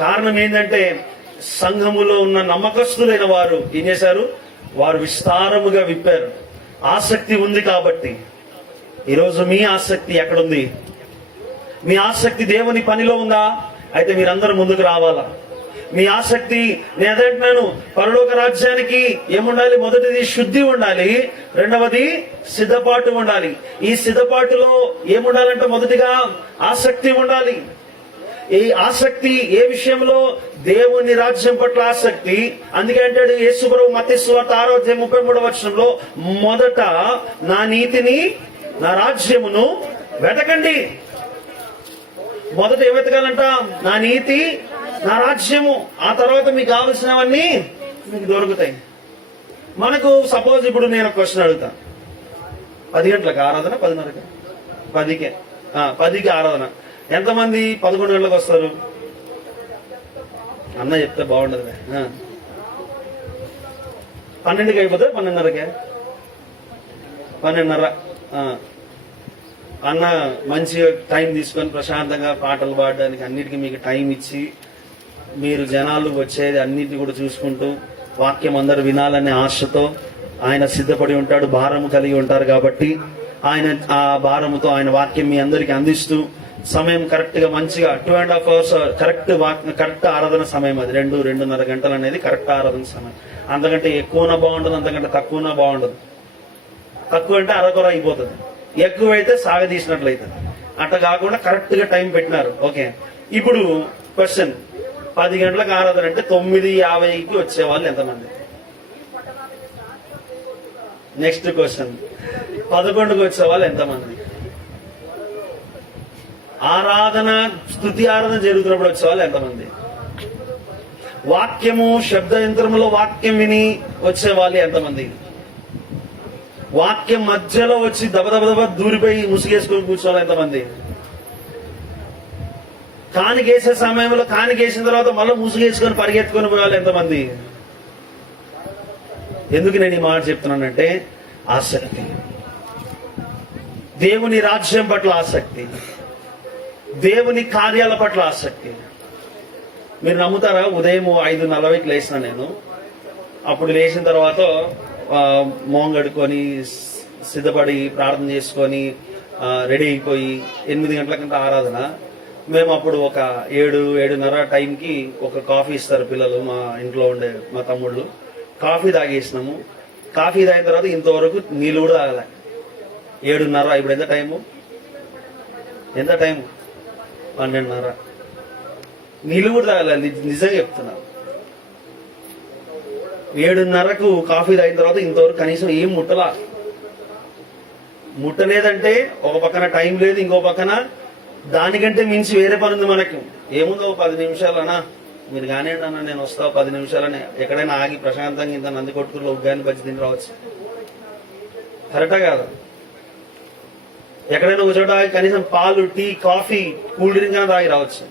కారణం ఏంటంటే సంఘములో ఉన్న నమ్మకస్తులైన వారు ఏం చేశారు, వారు విస్తారముగా విప్పారు. ఆసక్తి ఉంది కాబట్టి. ఈరోజు మీ ఆసక్తి ఎక్కడుంది? మీ ఆసక్తి దేవుని పనిలో ఉందా? అయితే మీరందరూ ముందుకు రావాలా. మీ ఆసక్తి, నేను అదంటున్నాను, పరలోక రాజ్యానికి ఏముండాలి? మొదటిది శుద్ధి ఉండాలి, రెండవది సిద్ధపాటు ఉండాలి. ఈ సిద్ధపాటులో ఏముండాలంటే మొదటిగా ఆసక్తి ఉండాలి. ఈ ఆసక్తి ఏ విషయంలో? దేవుని రాజ్యం పట్ల ఆసక్తి. అందుకే అంటాడు యేసుప్రభు మత్తయి సువార్త 6:33 మొదట నా నీతిని, నా రాజ్యమును వెతకండి. మొదట ఏం వెతకాలంట? నా నీతి, నా రాజ్యము. ఆ తర్వాత మీకు కావలసినవన్నీ మీకు దొరుకుతాయి. మనకు సపోజ్ ఇప్పుడు నేను ఒక క్వశ్చన్ అడుగుతా, 10 గంటలకు ఆరాధన, 10:30కి, 10కి ఆరాధన. ఎంతమంది 11 గంటలకు వస్తారు? అన్న చెప్తే బాగుండదు. 12కి అయిపోతే 12:30కే, 12:30. అన్న మంచిగా టైం తీసుకొని ప్రశాంతంగా పాటలు పాడడానికి అన్నిటికీ మీకు టైం ఇచ్చి, మీరు జనాలు వచ్చేది అన్నిటిని కూడా చూసుకుంటూ వాక్యం అందరూ వినాలనే ఆశతో ఆయన సిద్ధపడి ఉంటాడు. భారం కలిగి ఉంటారు కాబట్టి ఆయన ఆ భారముతో ఆయన వాక్యం మీ అందరికి అందిస్తూ సమయం కరెక్ట్ గా మంచిగా 2.5 hours కరెక్ట్ ఆరాధన సమయం. అది 2-2.5 గంటలు అనేది కరెక్ట్ ఆరాధన సమయం. అంతకంటే ఎక్కువనా బాగుండదు, అంతకంటే తక్కువనా బాగుండదు. తక్కువ అంటే అరకొర అయిపోతుంది, ఎక్కువైతే సాగదీసినట్లయితుంది. అట్లా కాకుండా కరెక్ట్ గా టైం పెట్టినారు. ఓకే, ఇప్పుడు క్వశ్చన్, 10 గంటలకు ఆరాధన అంటే 9:50కి వచ్చేవాళ్ళు ఎంతమంది? నెక్స్ట్ క్వశ్చన్, 11కి వచ్చేవాళ్ళు ఎంతమంది? ఆరాధన, స్తుతి ఆరాధన జరుగుతున్నప్పుడు వచ్చేవాళ్ళు ఎంతమంది? వాక్యము శబ్ద యంత్రములో వాక్యం విని వచ్చేవాళ్ళు ఎంతమంది? వాక్యం మధ్యలో వచ్చి దబదబ దూరిపోయి ముసుగేసుకొని కూర్చోవాలి ఎంతమంది? కానికేసే సమయంలో కానికేసిన తర్వాత మళ్ళీ ముసుగేసుకొని పరిగెత్తుకొని పోవాలి ఎంతమంది? ఎందుకు నేను ఈ మాట చెప్తున్నానంటే ఆసక్తి, దేవుని రాజ్యం పట్ల ఆసక్తి, దేవుని కార్యాల పట్ల ఆసక్తి. మీరు నమ్ముతారా? ఉదయం 5:40కి లేచిన నేను, అప్పుడు లేచిన తర్వాత మోహం కడుక్కొని సిద్ధపడి ప్రార్థన చేసుకొని రెడీ అయిపోయి 8 గంటలకంటే ఆరాధన. మేము అప్పుడు ఒక 7-7:30 టైంకి ఒక కాఫీ ఇస్తారు పిల్లలు, మా ఇంట్లో ఉండే మా తమ్ముళ్ళు. కాఫీ తాగేసినాము. కాఫీ తాగిన తర్వాత ఇంతవరకు నీళ్ళు కూడా తాగలే. 7:30. ఇప్పుడు ఎంత టైము? 12:30. నీళ్ళు కూడా తాగలేదు, నిజంగా చెప్తున్నా. 7:30కు కాఫీ తాగిన తర్వాత ఇంతవరకు కనీసం ఏం ముట్టలేదంటే ఒక పక్కన టైం లేదు, ఇంకో పక్కన దానికంటే మించి వేరే పని ఉంది మనకు. ఏముందో 10 నిమిషాలనా మీరు కానివ్వండి అన్న, నేను వస్తా 10 నిమిషాలని ఎక్కడైనా ఆగి ప్రశాంతంగా ఇంత నంది కొట్టుకుని ఉగ్గాని బజ్జి తిని రావచ్చు. కరెక్టా కాదు? ఎక్కడైనా ఒక చోట కనీసం పాలు, టీ, కాఫీ, కూల్ డ్రింక్ అయినా తాగి రావచ్చు.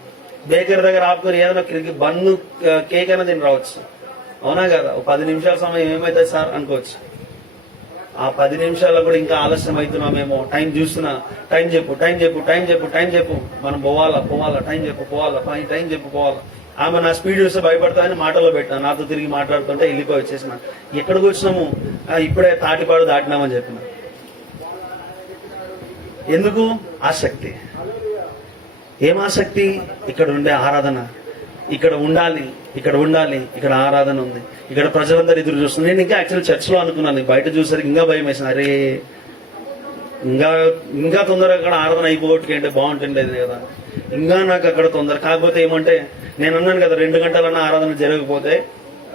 బేకరీ దగ్గర ఆపుకొని ఏదైనా బన్ను, కేక్ అయినా తిని రావచ్చు. అవునా కదా? 10 నిమిషాల సమయం ఏమైతుంది సార్ అనుకోవచ్చు. ఆ 10 నిమిషాల్లో కూడా ఇంకా ఆలస్యం అవుతున్నామేమో. టైం చూస్తున్నా, టైం చెప్పు. మనం పోవాలా, టైం చెప్పు, పోవాలా. ఆమె నా స్పీడ్ చూస్తే భయపడతానని మాటలో పెట్టినా, నాతో తిరిగి మాట్లాడుతుంటే వెళ్ళిపోయి వచ్చేసిన. ఎక్కడికి వచ్చినాము? ఇప్పుడే తాటిపాడు దాటినామని చెప్పిన. ఎందుకు? ఆసక్తి. ఏం ఆసక్తి? ఇక్కడ ఉండే ఆరాధన, ఇక్కడ ఉండాలి, ఇక్కడ ఆరాధన ఉంది, ఇక్కడ ప్రజలందరూ ఎదురు చూస్తున్నారు. నేను ఇంకా యాక్చువల్ చర్చ్ లో అనుకున్నాను, బయట చూసరికి ఇంకా భయం వేసిన. అరే ఇంకా తొందరగా అక్కడ ఆరాధన అయిపోగొట్టుకుంటే బాగుంటుండేది కదా. ఇంకా నాకు అక్కడ తొందర. కాకపోతే ఏమంటే నేను అన్నాను కదా, 2 గంటలన్నా ఆరాధన జరగకపోతే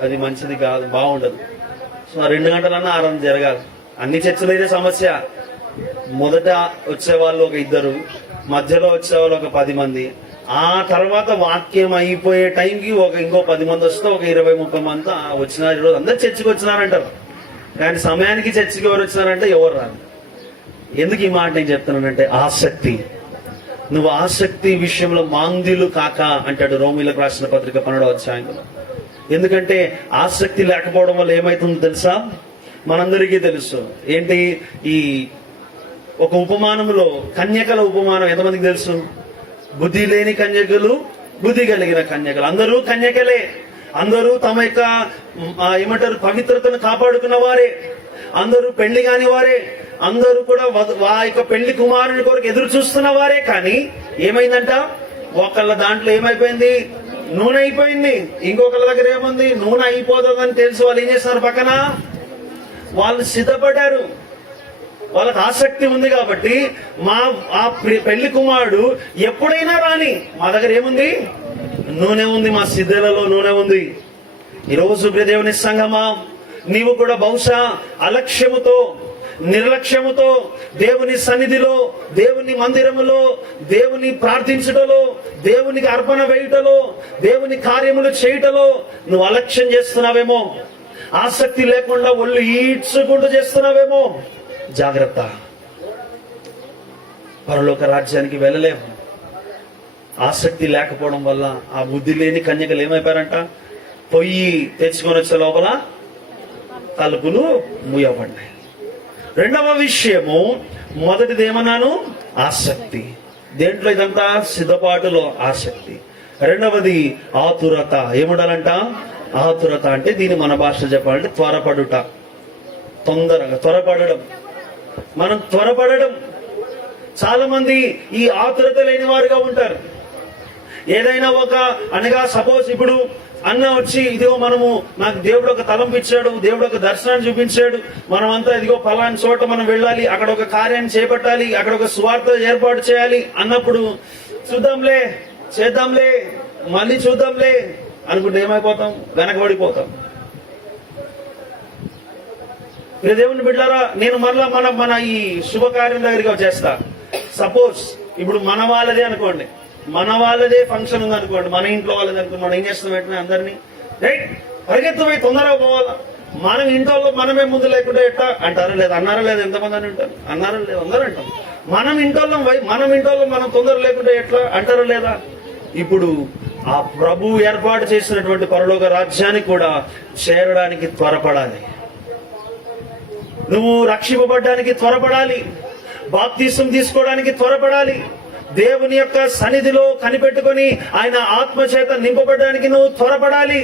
అది మంచిది కాదు, బాగుండదు. సో 2 గంటలన్నా ఆరాధన జరగాలి. అన్ని చర్చలు ఇదే సమస్య. మొదట వచ్చేవాళ్ళు ఒక 2, మధ్యలో వచ్చేవాళ్ళు ఒక 10 మంది, ఆ తర్వాత వాక్యం అయిపోయే టైంకి ఇంకో 10 మంది వస్తే ఒక 20-30 మంది వచ్చినారు. ఈరోజు అందరు చర్చికి వచ్చినారంటారు, కానీ సమయానికి చర్చికి ఎవరు వచ్చినారంటే ఎవరు రాదు. ఎందుకు ఈ మాట నేను చెప్తున్నానంటే ఆసక్తి. నువ్వు ఆసక్తి విషయంలో మాంద్యులు కాక అంటాడు రోమీలకు రాసిన పత్రిక 12వ అధ్యాయంలో. ఎందుకంటే ఆసక్తి లేకపోవడం వల్ల ఏమైతుందో తెలుసా? మనందరికీ తెలుసు. ఏంటి? ఈ ఒక ఉపమానంలో కన్యకల ఉపమానం ఎంతమందికి తెలుసు? బుద్ధి లేని కన్యకలు, బుద్ధి కలిగిన కన్యకలు. అందరూ కన్యకలే, అందరూ తమ యొక్క పవిత్రతను కాపాడుకున్న వారే, అందరూ పెళ్లి కాని వారే, అందరూ కూడా ఆ యొక్క పెళ్లి కుమారుని కొరకు ఎదురు చూస్తున్న వారే. కానీ ఏమైందంట? ఒకళ్ళ దాంట్లో ఏమైపోయింది? నూనె అయిపోయింది. ఇంకొకళ్ళ దగ్గర ఏముంది? నూనె అయిపోతుందని తెలిసి వాళ్ళు ఏం చేస్తున్నారు? పక్కన వాళ్ళు సిద్ధపడ్డారు. వాళ్ళకి ఆసక్తి ఉంది కాబట్టి ఆ పెళ్లి కుమారుడు ఎప్పుడైనా రాని, మా దగ్గర ఏముంది? నూనె ఉంది, మా సిద్ధలలో నూనె ఉంది. ఈరోజు దేవుని సంగమా, నీవు కూడా బహుశా అలక్ష్యముతో, నిర్లక్ష్యముతో దేవుని సన్నిధిలో, దేవుని మందిరములో, దేవుని ప్రార్థించుటలో, దేవునికి అర్పణ వేయుటలో, దేవుని కార్యములు చేయుటలో నువ్వు అలక్ష్యం చేస్తున్నావేమో, ఆసక్తి లేకుండా ఒళ్ళు ఈడ్చుకుంటూ చేస్తున్నావేమో. జాగ్రత్త, పరలోక రాజ్యానికి వెళ్ళలేము. ఆసక్తి లేకపోవడం వల్ల ఆ బుద్ధి లేని కన్యకలు ఏమైపోయారంట? పొయ్యి తెచ్చుకొని వచ్చే లోపల తలుపులు మూయబడ్డాయి. రెండవ విషయము, మొదటిది ఏమన్నాను? ఆసక్తి. దేంట్లో? ఇదంతా సిద్ధపాటులో ఆసక్తి. రెండవది ఆతురత. ఏముండాలంట? ఆతురత అంటే దీన్ని మన భాష చెప్పాలంటే త్వరపడుట, తొందరగా త్వరపడడం. మనం త్వరపడడం. చాలా మంది ఈ ఆతురత లేని వారుగా ఉంటారు. ఏదైనా అనగా సపోజ్ ఇప్పుడు అన్న వచ్చి, ఇదిగో నాకు దేవుడు ఒక తలంపు ఇచ్చాడు, దేవుడు ఒక దర్శనాన్ని చూపించాడు, మనమంతా ఇదిగో ఫలాని చోట మనం వెళ్ళాలి, అక్కడ ఒక కార్యాన్ని చేపట్టాలి, అక్కడ ఒక సువార్త ఏర్పాటు చేయాలి అన్నప్పుడు చూద్దాంలే, చేద్దాంలే, మళ్ళీ చూద్దాంలే అనుకుంటే ఏమైపోతాం? వెనకబడిపోతాం. దేవుని బిడ్డారా, నేను మరలా మన ఈ శుభకార్యం దగ్గరికి వచ్చేస్తా. సపోజ్ ఇప్పుడు మన వాళ్ళదే అనుకోండి, మన వాళ్ళదే ఫంక్షన్ ఉంది అనుకోండి, మన ఇంట్లో వాళ్ళది అనుకోండి, మనం ఏం చేస్తాం? వెంటనే అందరినీ రైట్ పరిగెత్తుపోయి తొందరగా పోవాలా? మనం ఇంట్లో మనమే ముందు లేకుండా ఎట్టా అంటారా లేదా? అన్నారా లేదా? ఎంతమంది అని ఉంటారు? అన్నారా లేదా? అందరూ అంటాం. మనం ఇంట్లో మనం తొందర లేకుండా ఎట్లా అంటారా లేదా? ఇప్పుడు ఆ ప్రభు ఏర్పాటు చేసినటువంటి పరలోక రాజ్యానికి కూడా చేరడానికి త్వరపడాలి. నువ్వు రక్షింపబడ్డానికి త్వరపడాలి, బాప్తిసం తీసుకోవడానికి త్వరపడాలి, దేవుని యొక్క సన్నిధిలో కనిపెట్టుకొని ఆయన ఆత్మ చేత నింపబడడానికి నువ్వు త్వరపడాలి,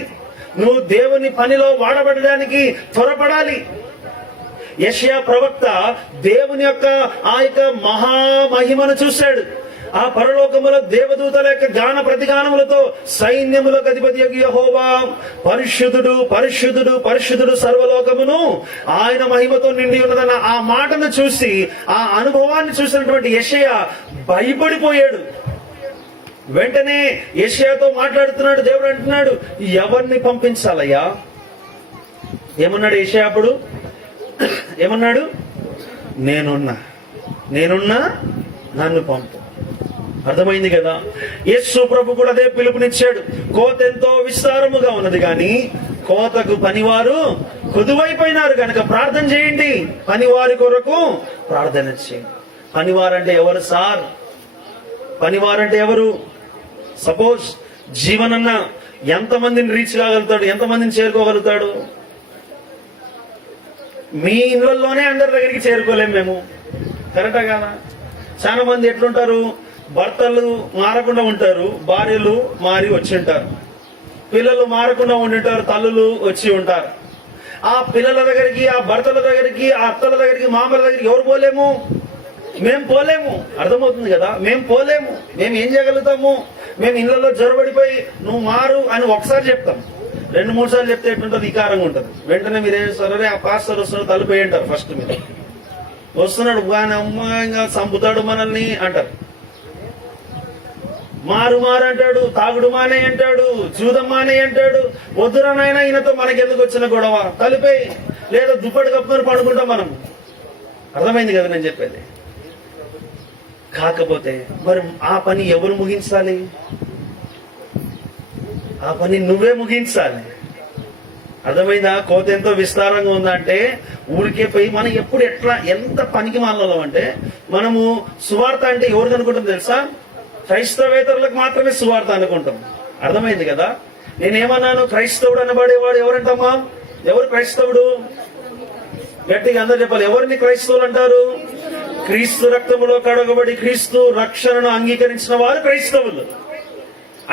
నువ్వు దేవుని పనిలో వాడబడడానికి త్వరపడాలి. యెషయా ప్రవక్త దేవుని యొక్క ఆ యొక్క మహామహిమను చూశాడు. ఆ పరలోకములో దేవదూతల యొక్క గాన ప్రతిగానములతో సైన్యములకు అధిపతి యెహోవా పరిశుద్ధుడు, పరిశుద్ధుడు, పరిశుద్ధుడు సర్వలోకమును ఆయన మహిమతో నిండి ఉన్నదన్న ఆ మాటను చూసి, ఆ అనుభవాన్ని చూసినటువంటి యెషయా భయపడిపోయాడు. వెంటనే యెషయాతో మాట్లాడుతున్నాడు. దేవుడు అంటున్నాడు, ఎవరిని పంపించాలయ్యా? ఏమన్నాడు యెషయా అప్పుడు? ఏమన్నాడు? నేనున్నా, నన్ను పంపు. అర్థమైంది కదా? యేసు ప్రభు కూడా అదే పిలుపునిచ్చాడు. కోత ఎంతో విస్తారముగా ఉన్నది కానీ కోతకు పనివారు కొదువైపోయినారు కనుక ప్రార్థన చేయండి, పనివారి కొరకు ప్రార్థన చేయండి. పనివారంటే ఎవరు సార్? పనివారంటే ఎవరు? సపోజ్ జీవనన్న ఎంతమందిని రీచ్ కాగలుగుతాడు? ఎంతమందిని చేరుకోగలుగుతాడు? మీ ఇళ్ళల్లోనే అందరి దగ్గరికి చేరుకోలేము మేము. కరెక్టా కదా? చాలా మంది ఎట్లుంటారు? భర్తలు మారకుండా ఉంటారు, భార్యలు మారి వచ్చి ఉంటారు, పిల్లలు మారకుండా ఉండింటారు, తల్లులు వచ్చి ఉంటారు. ఆ పిల్లల దగ్గరికి, ఆ భర్తల దగ్గరికి, ఆ అత్తల దగ్గరికి, మామల దగ్గరికి ఎవరు పోలేము? మేము పోలేము. అర్థమవుతుంది కదా? మేము పోలేము. మేము ఏం చేయగలుగుతాము? మేము ఇళ్లలో జొరబడిపోయి నువ్వు మారు అని ఒకసారి చెప్తాం, 2-3 సార్లు చెప్తే ఎట్లుంటుంది? వికారంగా ఉంటుంది. వెంటనే మీరు ఏం చేస్తారు? ఆ పాస్టర్ వస్తున్నాడు, తలుపు వేయంటారు. ఫస్ట్ మీరు వస్తున్నాడు, ఆయన అమ్మ ఇంకా చంపుతాడు మనల్ని అంటారు. మారు అంటాడు, తాగుడు మానే అంటాడు, జూదం మానే అంటాడు. వద్దురనైనా ఈయనతో మనకెందుకు వచ్చిన గొడవ, కలిపేయి, లేదా దుప్పటి కప్పుకొని పడుకుంటాం మనం. అర్థమైంది కదా నేను చెప్పేది? కాకపోతే మరి ఆ పని ఎవరు ముగించాలి? ఆ పని నువ్వే ముగించాలి. అర్థమైందా? కోత ఎంతో విస్తారంగా ఉందంటే ఊరికే పోయి మనం ఎప్పుడు ఎంత పనికి మాలం అంటే, మనము సువార్త అంటే ఎవరికి అనుకుంటాం తెలుసా? క్రైస్తవేతరులకు మాత్రమే సువార్త అనుకుంటాం. అర్థమైంది కదా? నేనేమన్నాను? క్రైస్తవుడు అనబడేవాడు ఎవరంటమ్మా? ఎవరు క్రైస్తవుడు? గట్టిగా అందరూ చెప్పాలి. ఎవరిని క్రైస్తవులు అంటారు? క్రీస్తు రక్తములో కడగబడి క్రీస్తు రక్షణను అంగీకరించిన వారు క్రైస్తవులు.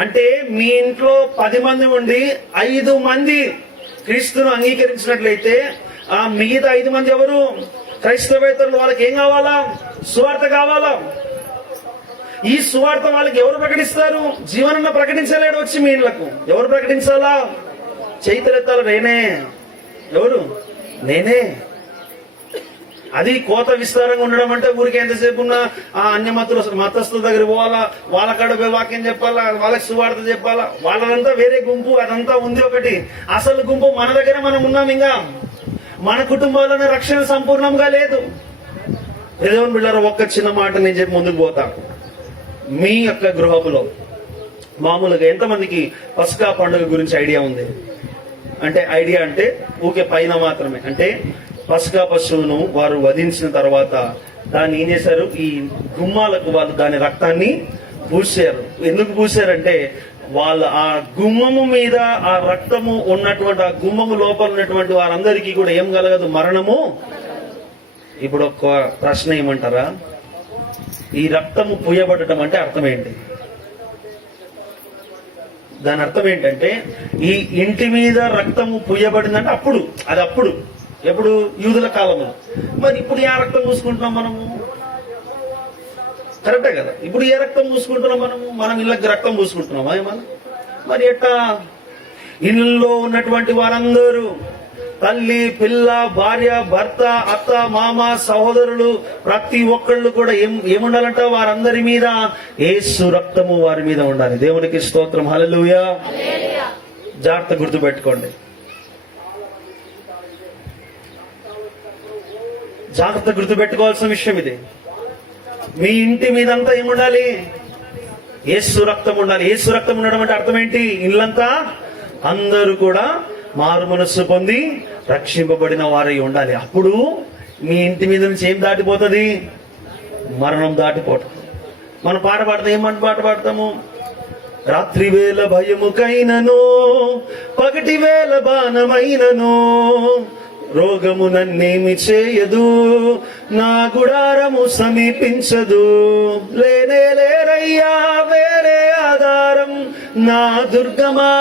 అంటే మీ ఇంట్లో 10 మంది ఉండి 5 మంది క్రీస్తును అంగీకరించినట్లయితే ఆ మిగతా 5 మంది ఎవరు? క్రైస్తవేతరులు. వాళ్ళకి ఏం కావాలా? సువార్త కావాలా? ఈ సువార్త వాళ్ళకి ఎవరు ప్రకటిస్తారు? జీవనంలో ప్రకటించలేడు వచ్చి మీ ఇళ్లకు. ఎవరు ప్రకటించాలా? చేతులెత్తాలి. నేనే. ఎవరు? నేనే. అది కోత విస్తారంగా ఉండడం అంటే ఊరికి ఎంతసేపు ఉన్నా ఆ అన్య మతస్థుల దగ్గర పోవాలా, వాళ్ళ కాడ వాక్యం చెప్పాలా, వాళ్ళకి సువార్త చెప్పాలా. వాళ్ళదంతా వేరే గుంపు, అదంతా ఉంది ఒకటి. అసలు గుంపు మన దగ్గర మనం ఉన్నాం. ఇంకా మన కుటుంబాల్లోనే రక్షణ సంపూర్ణంగా లేదు. దేవుని బిడ్డలారా, ఒక్క చిన్న మాట నేను చెప్పి ముందుకు పోతా. మీ యొక్క గృహములో మామూలుగా ఎంతమందికి పస్కా పండుగ గురించి ఐడియా ఉంది? అంటే ఐడియా అంటే ఊకే పైన మాత్రమే. అంటే పస్కా పశువును వారు వధించిన తర్వాత దాన్ని ఏం చేశారు? ఈ గుమ్మాలకు వాళ్ళు దాని రక్తాన్ని పూసారు. ఎందుకు పూసారంటే వాళ్ళ ఆ గుమ్మము మీద ఆ రక్తము ఉన్నటువంటి ఆ గుమ్మము లోపల ఉన్నటువంటి వారందరికీ కూడా ఏం కలగదు? మరణము. ఇప్పుడు ఒక ప్రశ్న ఏమంటారా? ఈ రక్తము పూయబడటం అంటే అర్థం ఏంటి? దాని అర్థం ఏంటంటే ఈ ఇంటి మీద రక్తము పూయబడిందంటే అప్పుడు, అది అప్పుడు ఎప్పుడు? యూదుల కాలంలో. మరి ఇప్పుడు ఏ రక్తం పూసుకుంటున్నాం మనము? కరెక్టే కదా? ఇప్పుడు ఏ రక్తం పూసుకుంటున్నాం మనము? మనం ఇళ్ళకి రక్తం పూసుకుంటున్నామా ఏమన్నా? మరి ఎట్టా? ఇళ్ళలో ఉన్నటువంటి వారందరూ, తల్లి, పిల్ల, భార్య, భర్త, అత్త, మామ, సహోదరులు, ప్రతి ఒక్కళ్ళు కూడా ఏముండాలంట? వారందరి మీద యేసు రక్తము వారి మీద ఉండాలి. దేవునికి స్తోత్రం. హల్లెలూయా. జాగ్రత్త గుర్తుపెట్టుకోండి. జాగ్రత్త గుర్తుపెట్టుకోవాల్సిన విషయం ఇది. మీ ఇంటి మీదంతా ఏముండాలి? యేసు రక్తం ఉండాలి. యేసు రక్తం ఉండడం అంటే అర్థం ఏంటి? ఇల్లంతా అందరూ కూడా మారు మనస్సు పొంది రక్షింపబడిన వారై ఉండాలి. అప్పుడు మీ ఇంటి మీద నుంచి ఏం దాటిపోతుంది? మరణం దాటిపోతుంది. మనం పాట పాడతాం. ఏమని పాట పాడతాము? రాత్రి వేళ భయముకైనను, పగటి వేళ బాణమైనను, రోగము నన్నేమి చేయదు, నా గుడారము సమీపించదు. లేనే లేరయ్యా వేరే ఆధారం, నా దుర్గమా,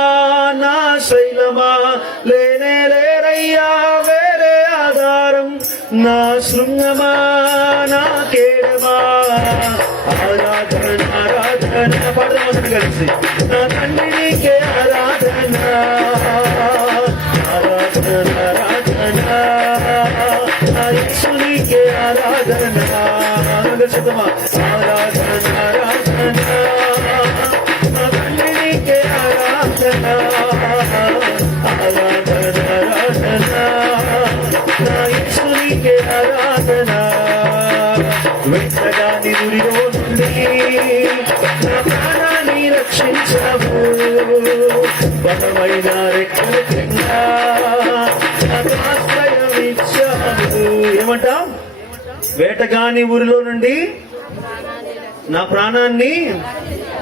నా శైలమా. లేనే లేరయ్యా వేరే ఆధారం, నా శృంగమా, నా కేడమా. ఆరాధన ఆరాధన పడదాం కలిసి. నా తండ్రికే ఆరాధన, ఆరాధన ఆరాధన, యేసునికే ఆరాధన. ఆరాధన ఆరాధన, నా తండ్రికే ఆరాధన, ఆరాధన ఆరాధన, యేసునికే ఆరాధన. వెంటగాని ఊరిలో నుండి నా ప్రాణాన్ని రక్షించవు, బలమైన రెక్కల కింద నాకు ఆశ్రయం ఇచ్చావు. ఏమంటా? వేటగాని ఊరిలో నుండి నా ప్రాణాన్ని.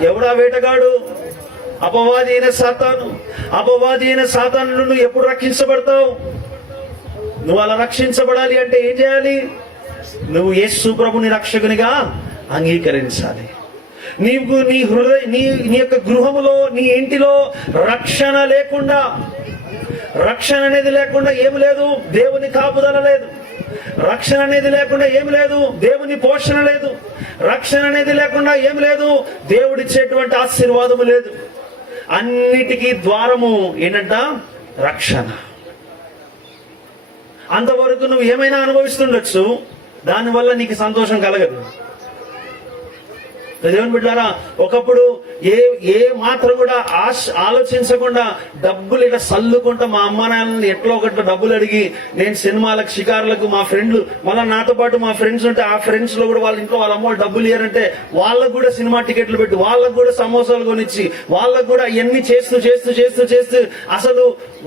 ఎవడా వేటగాడు? అపవాది అయిన సాతాను. అపవాది అయిన సాతాను నువ్వు ఎప్పుడు రక్షించబడతావు? నువ్వు అలా రక్షించబడాలి అంటే ఏం చేయాలి? నువ్వు యేసు ప్రభుని రక్షకునిగా అంగీకరించాలి. నీవు నీ నీ యొక్క గృహములో, నీ ఇంటిలో రక్షణ లేకుండా, రక్షణ అనేది లేకుండా ఏమి లేదు? దేవుని కాపుదల లేదు. రక్షణ అనేది లేకుండా ఏమి లేదు? దేవుని పోషణ లేదు. రక్షణ అనేది లేకుండా ఏమి లేదు? దేవుడిచ్చేటువంటి ఆశీర్వాదము లేదు. అన్నిటికీ ద్వారము ఏంటంట? రక్షణ. అంతవరకు నువ్వు ఏమైనా అనుభవిస్తుండొచ్చు, దానివల్ల నీకు సంతోషం కలగదు. దేవుని బిడ్డారా, ఒకప్పుడు ఏ మాత్రం కూడా ఆలోచించకుండా డబ్బులు ఇట్లా సల్లుకుంటా మా అమ్మ నాన్నని ఎట్లా ఒకటి డబ్బులు అడిగి నేను సినిమాలకు, షికారులకు, మా ఫ్రెండ్లు మళ్ళీ నాతో పాటు మా ఫ్రెండ్స్ ఉంటే ఆ ఫ్రెండ్స్ లో కూడా వాళ్ళ ఇంట్లో వాళ్ళ అమ్మ డబ్బులు ఇయ్యారంటే వాళ్ళకు కూడా సినిమా టికెట్లు పెట్టి, వాళ్ళకు కూడా సమోసాలు కొనిచ్చి, వాళ్ళకు కూడా ఇవన్నీ చేస్తూ అసలు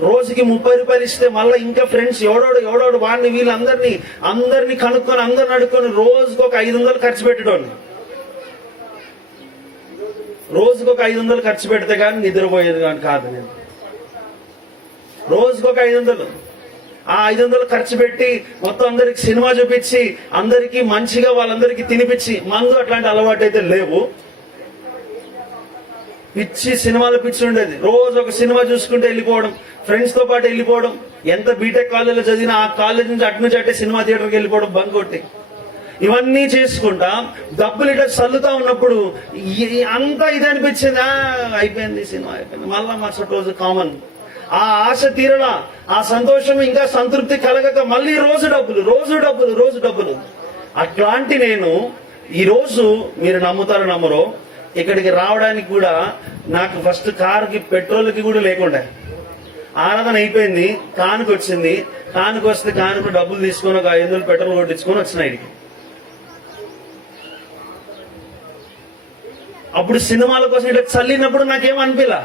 రోజుకి 30 రూపాయలు ఇస్తే మళ్ళీ ఇంకా ఫ్రెండ్స్ ఎవడోడు వాడిని వీళ్ళందరినీ కనుక్కొని అందరిని అడుక్కొని రోజుకు ఒక 500 ఖర్చు పెట్టేటోళ్ళు. రోజుకు ఒక 500 ఖర్చు పెడితే కానీ నిద్రపోయేది కానీ కాదు. నేను రోజుకు ఒక 500, ఆ 500 ఖర్చు పెట్టి మొత్తం అందరికి సినిమా చూపించి, అందరికి మంచిగా వాళ్ళందరికీ తినిపించి, మందు అట్లాంటి అలవాటు అయితే లేవు. పిచ్చి సినిమాలు పిచ్చి ఉండేది. రోజు ఒక సినిమా చూసుకుంటే వెళ్ళిపోవడం, ఫ్రెండ్స్ తో పాటు వెళ్ళిపోవడం. ఎంత బీటెక్ కాలేజీలో చదివినా ఆ కాలేజ్ నుంచి అట్టే సినిమా థియేటర్కి వెళ్ళిపోవడం బంక్ కొట్టి. ఇవన్నీ చేసుకుంటా డబ్బులు ఇట్లా చల్లుతా ఉన్నప్పుడు అంతా ఇది అనిపించింది, అయిపోయింది సినిమా అయిపోయింది. మళ్ళా మరుసటి రోజు కామన్. ఆ ఆశ తీరలా, ఆ సంతోషం ఇంకా సంతృప్తి కలగక మళ్ళీ రోజు డబ్బులు. అట్లాంటి నేను ఈ రోజు, మీరు నమ్ముతారో నమ్మరో, ఇక్కడికి రావడానికి కూడా నాకు ఫస్ట్ కారుకి పెట్రోల్కి కూడా లేకుండా ఆరాధన అయిపోయింది. కానుక వచ్చింది. కానుక వస్తే కానుక డబ్బులు తీసుకొని ఒక 500 పెట్రోల్ కొట్టించుకొని వచ్చిన ఇడికి. అప్పుడు సినిమాల కోసం ఇట్లా చల్లినప్పుడు నాకేం అనిపిలా.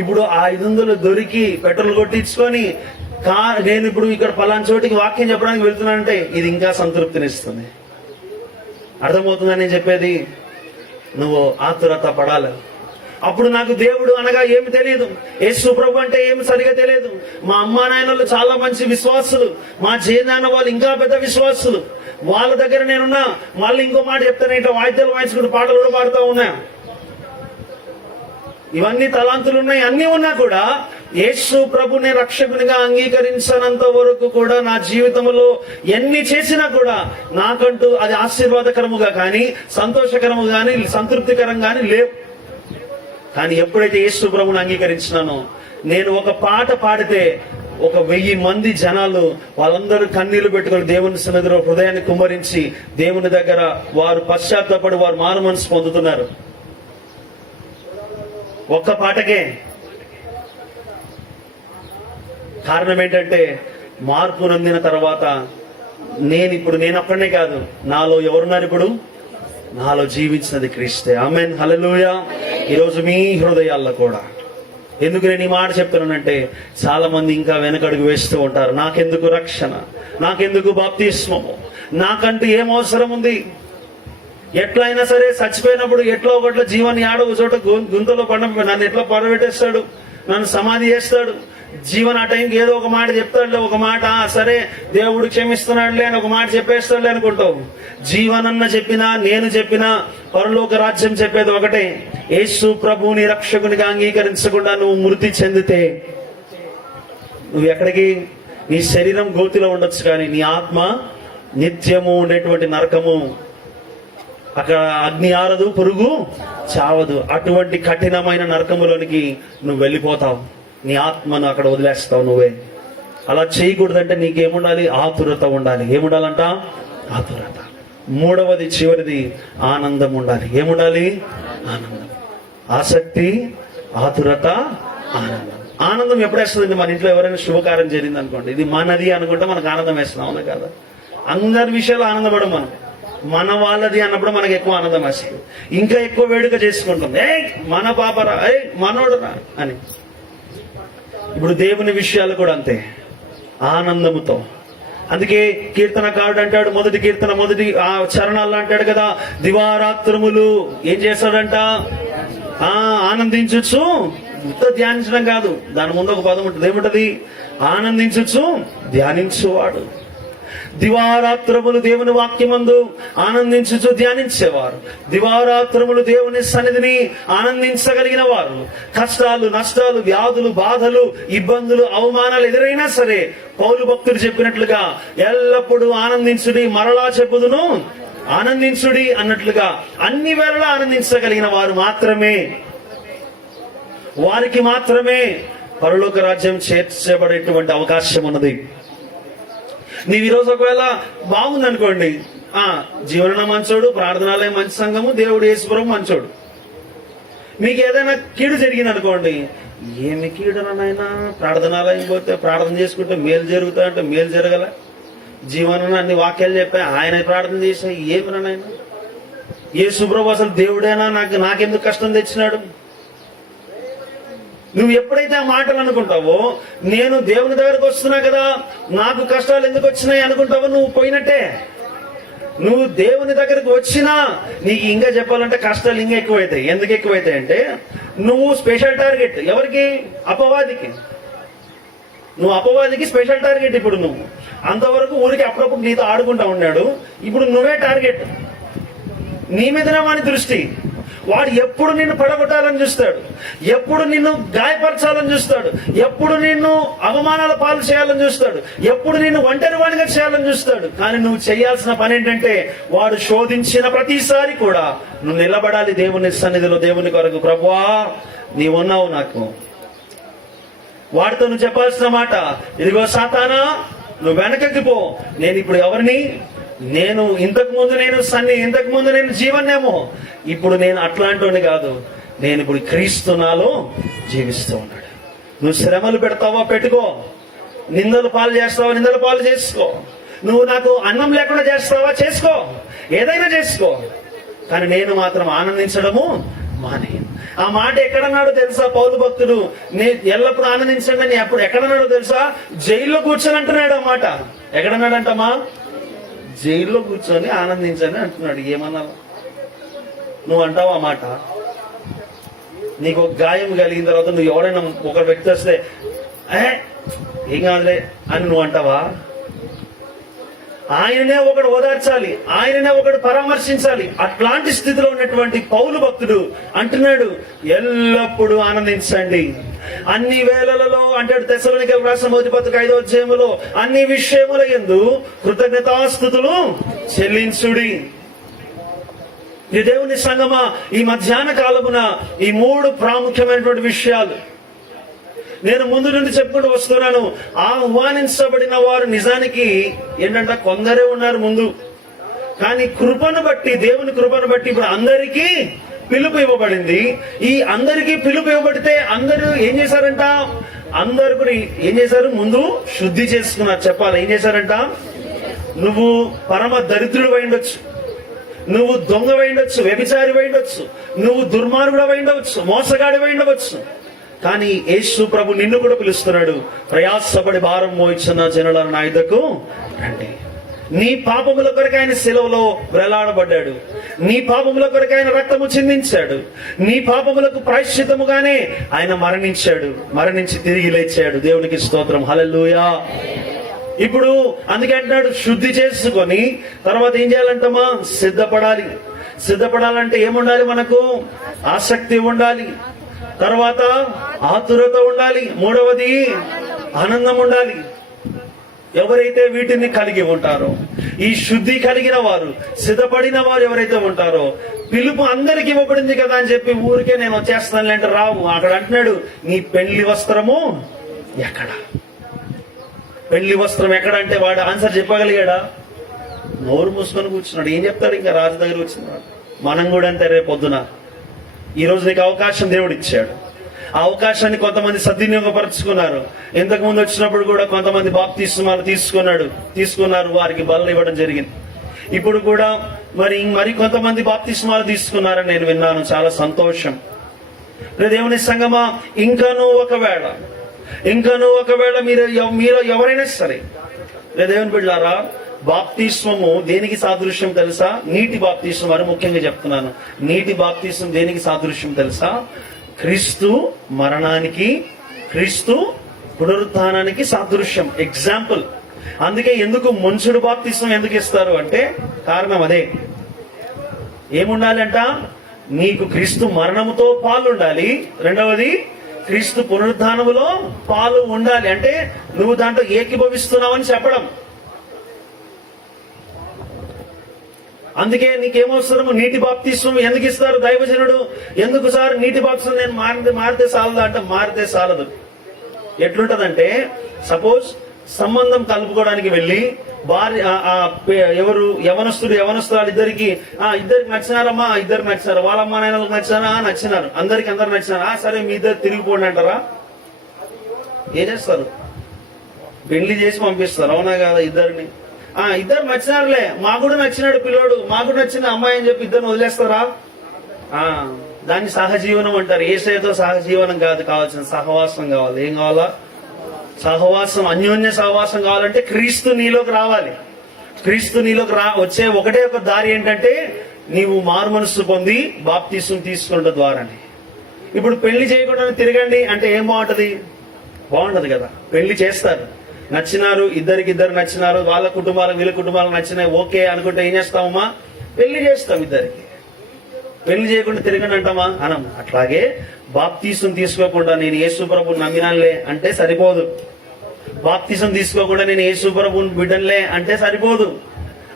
ఇప్పుడు ఆ 500 దొరికి పెట్రోల్ కొట్టించుకొని నేను ఇప్పుడు ఇక్కడ పలానా చోటికి వాక్యం చెప్పడానికి వెళ్తున్నానంటే ఇది ఇంకా సంతృప్తినిస్తుంది. అర్థమవుతుందని నేను చెప్పేది? నువ్వు ఆతురత పడాలి. అప్పుడు నాకు దేవుడు అనగా ఏమి తెలియదు, యేసు ప్రభు అంటే ఏమి సరిగా తెలియదు. మా అమ్మా నాయనలు చాలా మంచి విశ్వాసులు, మా నాన్న వాళ్ళు ఇంకా పెద్ద విశ్వాసులు. వాళ్ళ దగ్గర నేనున్నా. మళ్ళీ ఇంకో మాట చెప్తాను, ఇట్లా వాయిద్యాలు వాయించుకుంటూ పాటలు కూడా పాడుతూ ఉన్నా. ఇవన్నీ తలాంతులు ఉన్నాయి. అన్ని ఉన్నా కూడా యేసు ప్రభుని రక్షకునిగా అంగీకరించనంత వరకు కూడా నా జీవితంలో ఎన్ని చేసినా కూడా నాకంటూ అది ఆశీర్వాదకరముగా కానీ, సంతోషకరము కానీ, సంతృప్తికరం కానీ లేవు. కానీ ఎప్పుడైతే యేసు ప్రభుని అంగీకరించినానో, నేను ఒక పాట పాడితే 1000 మంది జనాలు వాళ్ళందరూ కన్నీళ్లు పెట్టుకొని దేవుని సన్నిధిలో హృదయాన్ని కుమ్మరించి దేవుని దగ్గర వారు పశ్చాత్తాపడి వారు మారు మనసు పొందుతున్నారు. ఒక్క పాటకే. కారణం ఏంటంటే మార్పు నొందిన తర్వాత నేను ఒక్కనే కాదు, నాలో ఎవరున్నారు? ఇప్పుడు నాలో జీవించినది క్రీస్తే. ఆమేన్, హల్లెలూయా. ఈరోజు మీ హృదయాల్లో కూడా ఎందుకు నేను ఈ మాట చెప్తున్నానంటే, చాలా మంది ఇంకా వెనకడుగు వేస్తూ ఉంటారు. నాకెందుకు రక్షణ, నాకెందుకు బాప్తిస్మము, నాకంటూ ఏం అవసరం ఉంది? ఎట్లయినా సరే చచ్చిపోయినప్పుడు ఎట్లా ఒకట్ల జీవాన్ని ఆడవు చోట గుంతలో నన్ను ఎట్లా పడబెట్టేస్తాడు, నన్ను సమాధి చేస్తాడు. జీవన్ ఆ టైంకి ఏదో ఒక మాట చెప్తాడులే, ఒక మాట సరే దేవుడు క్షమిస్తున్నాడులే అని ఒక మాట చెప్పేస్తాడులే అనుకుంటావు. జీవనన్న చెప్పినా, నేను చెప్పినా, పరలోక రాజ్యం చెప్పేది ఒకటే. యేసు ప్రభువుని రక్షకునిగా అంగీకరించకుండా నువ్వు మృతి చెందితే నువ్వు ఎక్కడికి? నీ శరీరం గోతిలో ఉండొచ్చు, కానీ నీ ఆత్మ నిత్యము ఉండేటువంటి నరకము. అక్కడ అగ్ని ఆరదు, పురుగు చావదు. అటువంటి కఠినమైన నరకములోనికి నువ్వు వెళ్ళిపోతావు. నీ ఆత్మను అక్కడ వదిలేస్తావు నువ్వే. అలా చేయకూడదంటే నీకేముండాలి? ఆతురత ఉండాలి. ఏముండాలంట? ఆతురత. మూడవది, చివరిది, ఆనందం ఉండాలి. ఏముండాలి? ఆనందం. ఆసక్తి, ఆతురత, ఆనందం. ఆనందం ఎప్పుడు వేస్తుందండి? మన ఇంట్లో ఎవరైనా శుభకార్యం జరిగింది అనుకోండి, ఇది మనది అనుకుంటే మనకు ఆనందం వేస్తున్నాం, అవునా కదా? అందరి విషయాలు ఆనందపడం మనం. మన వాళ్ళది అన్నప్పుడు మనకు ఎక్కువ ఆనందం వేస్తుంది. ఇంకా ఎక్కువ వేడుక చేసుకుంటాం, మన పాపరా, మనోడరా అని. ఇప్పుడు దేవుని విషయాలు కూడా అంతే, ఆనందముతో. అందుకే కీర్తనకారుడు అంటాడు, మొదటి కీర్తన మొదటి ఆ చరణాల్లో అంటాడు కదా, దివారాత్రములు ఏం చేస్తాడంట? ఆనందించచ్చు. ధ్యానించడం కాదు, దాని ముందు ఒక పదం ఉంటుంది. ఏముంటది? ఆనందించచ్చు, ధ్యానించువాడు. దివారాత్రములు దేవుని వాక్యమందు ఆనందించుచు ధ్యానించేవారు, దివారాత్రములు దేవుని సన్నిధిని ఆనందించగలిగిన వారు, కష్టాలు, నష్టాలు, వ్యాధులు, బాధలు, ఇబ్బందులు, అవమానాలు ఎదురైనా సరే పౌలు భక్తుడు చెప్పినట్లుగా ఎల్లప్పుడూ ఆనందించుడి, మరలా చెప్పుదును ఆనందించుడి అన్నట్లుగా అన్ని వేళలా ఆనందించగలిగిన వారు మాత్రమే, వారికి మాత్రమే పరలోక రాజ్యం చేర్చబడేటువంటి అవకాశం ఉన్నది. నీవు ఈరోజు ఒకవేళ బాగుందనుకోండి, జీవన మంచోడు, ప్రార్థనాలయం మంచి సంఘము, దేవుడు యేసుప్రభు మంచోడు. మీకు ఏదైనా కీడు జరిగింది అనుకోండి, ఏమి కీడునైనా ప్రార్థనాలయం పోతే ప్రార్థన చేసుకుంటే మేలు జరుగుతాయంటే మేలు జరగల, జీవన అన్ని వాక్యాలు చెప్పా ఆయన ప్రార్థన చేసా ఏమినైనా, యేసుప్రభు అసలు దేవుడేనా, నాకెందుకు కష్టం తెచ్చినాడు. నువ్వు ఎప్పుడైతే ఆ మాటలు అనుకుంటావో, నేను దేవుని దగ్గరకు వస్తున్నా కదా నాకు కష్టాలు ఎందుకు వచ్చినాయి అనుకుంటావో నువ్వు పోయినట్టే. నువ్వు దేవుని దగ్గరకు వచ్చినా నీకు ఇంకా చెప్పాలంటే కష్టాలు ఇంకా ఎక్కువైతాయి. ఎందుకు ఎక్కువైతాయి అంటే నువ్వు స్పెషల్ టార్గెట్. ఎవరికి? అపవాదికి. నువ్వు అపవాదికి స్పెషల్ టార్గెట్. ఇప్పుడు నువ్వు అంతవరకు ఊరికి అప్పుడప్పుడు నీతో ఆడుకుంటా ఉన్నాడు, ఇప్పుడు నువ్వే టార్గెట్. నీ మీదనే వాని దృష్టి. వాడు ఎప్పుడు నిన్ను పడగొట్టాలని చూస్తాడు, ఎప్పుడు నిన్ను గాయపరచాలని చూస్తాడు, ఎప్పుడు నిన్ను అవమానాల పాలు చేయాలని చూస్తాడు, ఎప్పుడు నిన్ను ఒంటరి వాడిగా చేయాలని చూస్తాడు. కానీ నువ్వు చేయాల్సిన పని ఏంటంటే వాడు శోధించిన ప్రతిసారి కూడా నువ్వు నిలబడాలి దేవుని సన్నిధిలో, దేవుని కొరకు. ప్రభువా నీవున్నావు నాకు. వాడితో నువ్వు చెప్పాల్సిన మాట, ఇదిగో సాతానా నువ్వు వెనకకి పో. నేను ఇప్పుడు ఎవరిని? నేను ఇంతకు ముందు నేను జీవన్నేమో, ఇప్పుడు నేను అట్లాంటి కాదు, నేను ఇప్పుడు క్రీస్తు నాలో జీవిస్తూ ఉన్నాడు. నువ్వు శ్రమలు పెడతావా పెట్టుకో, నిందలు పాలు చేస్తావా నిందలు పాలు చేసుకో, నువ్వు నాకు అన్నం లేకుండా చేస్తావా చేసుకో, ఏదైనా చేసుకో, కానీ నేను మాత్రం ఆనందించడము మానే. ఆ మాట ఎక్కడన్నాడో తెలుసా పౌలు భక్తుడు? నేను ఎల్లప్పుడూ ఆనందించండి అని అప్పుడు ఎక్కడన్నాడో తెలుసా? జైల్లో కూర్చొని అంటున్నాడు. ఆ మాట ఎక్కడన్నాడంటమ్మా? జైల్లో కూర్చొని ఆనందించని అంటున్నాడు. ఏమన్నా నువ్వు అంటావు ఆ మాట? నీకు ఒక గాయం కలిగిన తర్వాత నువ్వు ఎవరైనా ఒక వ్యక్తి వస్తే ఏం కాదులే అని నువ్వు అంటావా? ఆయననే ఒకడు ఓదార్చాలి, ఆయననే ఒకడు పరామర్శించాలి. అట్లాంటి స్థితిలో ఉన్నటువంటి పౌలు భక్తుడు అంటున్నాడు, ఎల్లప్పుడూ ఆనందించండి అన్ని వేళలలో అంటాడు. తెస్సలోనికైయులకు రాసిన మొదటి పత్రిక 5వ అధ్యాయములో అన్ని విషయముల యందు కృతజ్ఞతాస్తుతులు చెల్లించుడి. ఈ దేవుని సంగమా, ఈ మధ్యాహ్న కాలమున ఈ 3 ప్రాముఖ్యమైనటువంటి విషయాలు నేను ముందు నుండి చెప్పుకుంటూ వస్తున్నాను. ఆహ్వానించబడిన వారు నిజానికి ఏంటంటే కొందరే ఉన్నారు ముందు, కానీ కృపను బట్టి, దేవుని కృపను బట్టి ఇప్పుడు అందరికీ పిలుపు ఇవ్వబడింది. ఈ అందరికీ పిలుపు ఇవ్వబడితే అందరూ ఏం చేశారంట? అందరు కూడా ఏం చేశారు? ముందు శుద్ధి చేసుకున్నారు. చెప్పాలి ఏం చేశారంట? నువ్వు పరమ దరిద్రుడు ఉండొచ్చు, నువ్వు దొంగ ఉండొచ్చు, వ్యభిచారి ఉండొచ్చు, నువ్వు దుర్మార్గుడు ఉండవచ్చు, మోసగాడి ఉండవచ్చు, కానీ యేసు ప్రభు నిన్ను కూడా పిలుస్తున్నాడు. ప్రయాసపడి భారం మోయించిన జనులను నా యొద్దకు రండి. నీ పాపముల కొరకు ఆయన శిలువలో వేలాడబడ్డాడు, నీ పాపముల కొరకు ఆయన రక్తము చిందించాడు, నీ పాపములకు ప్రాయశ్చిత్తముగానే ఆయన మరణించి తిరిగి లేచాడు. దేవునికి స్తోత్రం, హల్లెలూయా. ఇప్పుడు అందుకే అంటున్నాడు శుద్ధి చేసుకొని తర్వాత ఏం చేయాలంటమ్మా? సిద్ధపడాలంటే ఏముండాలి? మనకు ఆసక్తి ఉండాలి, తర్వాత ఆతురత ఉండాలి, 3వది ఆనందం ఉండాలి. ఎవరైతే వీటిని కలిగి ఉంటారో, ఈ శుద్ధి కలిగిన వారు, సిద్ధపడిన వారు ఎవరైతే ఉంటారో, పిలుపు అందరికి ఇవ్వబడింది కదా అని చెప్పి ఊరికే నేను వచ్చేస్తాను అంటే రావు. అక్కడ అంటున్నాడు, నీ పెళ్లి వస్త్రము ఎక్కడ? పెళ్లి వస్త్రం ఎక్కడ అంటే వాడు ఆన్సర్ చెప్పగలిగాడా? నోరు మూసుకొని కూర్చున్నాడు. ఏం చెప్తాడు? ఇంకా రాజు దగ్గర వచ్చినాడు. మనం కూడా అంతే. రేపు పొద్దున ఈ రోజు నీకు అవకాశం దేవుడు ఇచ్చాడు. ఆ అవకాశాన్ని కొంతమంది సద్వినియోగపరుచుకున్నారు. ఇంతకు ముందు వచ్చినప్పుడు కూడా కొంతమంది బాప్తిస్మాలు తీసుకున్నారు, వారికి బలం ఇవ్వడం జరిగింది. ఇప్పుడు కూడా మరి కొంతమంది బాప్తిస్మాలు తీసుకున్నారని నేను విన్నాను. చాలా సంతోషం. దేవుని సంగమా, ఇంకనూ ఒకవేళ మీరు ఎవరైనా సరే, దేవుని బిడ్డలారా, బాప్తిస్మము దేనికి సాదృశ్యం తెలుసా? నీటి బాప్తిస్మం అని ముఖ్యంగా చెప్తున్నాను. నీటి బాప్తిస్మం దేనికి సాదృశ్యం తెలుసా? క్రీస్తు మరణానికి, క్రీస్తు పునరుత్థానానికి సాదృశ్యం, ఎగ్జాంపుల్. అందుకే ఎందుకు ముంచుడు బాప్తిస్మం ఎందుకు ఇస్తారు అంటే కారణం అదే. ఏముండాలి అంట? నీకు క్రీస్తు మరణముతో పాలు ఉండాలి, రెండవది క్రీస్తు పునరుత్థానములో పాలు ఉండాలి. అంటే నువ్వు దాంట్లో ఏకీభవిస్తున్నావని చెప్పడం. అందుకే నీకేమవసరము? నీటి బాప్తిస్మం ఎందుకు ఇస్తారు దైవజనుడు? ఎందుకు సార్ నీటి బాప్తిస్మం నేను మారితే చాలదా అంటే మారితే చాలదు. ఎట్లుంటదంటే, సపోజ్ సంబంధం కలుపుకోవడానికి వెళ్ళి భార్య ఎవరు యవనస్తురాలు ఇద్దరికి నచ్చినారమ్మా, ఇద్దరికి నచ్చినారు. వాళ్ళ అమ్మ నాయనలకు నచ్చినారు, అందరు నచ్చినారు. సరే మీ ఇద్దరు తిరిగిపోండి అంటారా? ఏం చేస్తారు? పెళ్లి చేసి పంపిస్తారు, అవునా కదా? ఇద్దరిని ఇద్దరు నచ్చినారులే, మాకు కూడా నచ్చినాడు పిల్లోడు, మాకు నచ్చిన అమ్మాయి అని చెప్పి ఇద్దరిని వదిలేస్తారా? దాన్ని సహజీవనం అంటారు. యేసయ్యతో సహజీవనం కాదు, కావాల్సిన సహవాసం కావాలి. ఏం కావాలా? సహవాసం, అన్యోన్య సహవాసం కావాలంటే క్రీస్తు నీలోకి రావాలి. క్రీస్తు నీలోకి వచ్చే ఒకటే ఒక దారి ఏంటంటే నీవు మారు మనస్సు పొంది బాప్తీసం తీసుకున్న ద్వారానే. ఇప్పుడు పెళ్లి చేయకుండా తిరగండి అంటే ఏం బాగుంటది? బాగుంటది కదా. పెళ్లి చేస్తారు, నచ్చినారు, ఇద్దరు నచ్చినారు, వాళ్ళ కుటుంబాలకు వీళ్ళ కుటుంబాలకు నచ్చినాయి, ఓకే అనుకుంటే ఏం చేస్తామమ్మా? పెళ్లి చేస్తాం. ఇద్దరికి పెళ్లి చేయకుండా తిరగండి అంటామా? అనం. అట్లాగే బాప్తీసం తీసుకోకుండా నేను యేసు ప్రభువుని నమ్మినానులే అంటే సరిపోదు. బాప్తీసం తీసుకోకుండా నేను యేసు ప్రభువుని బిడ్డనులే అంటే సరిపోదు.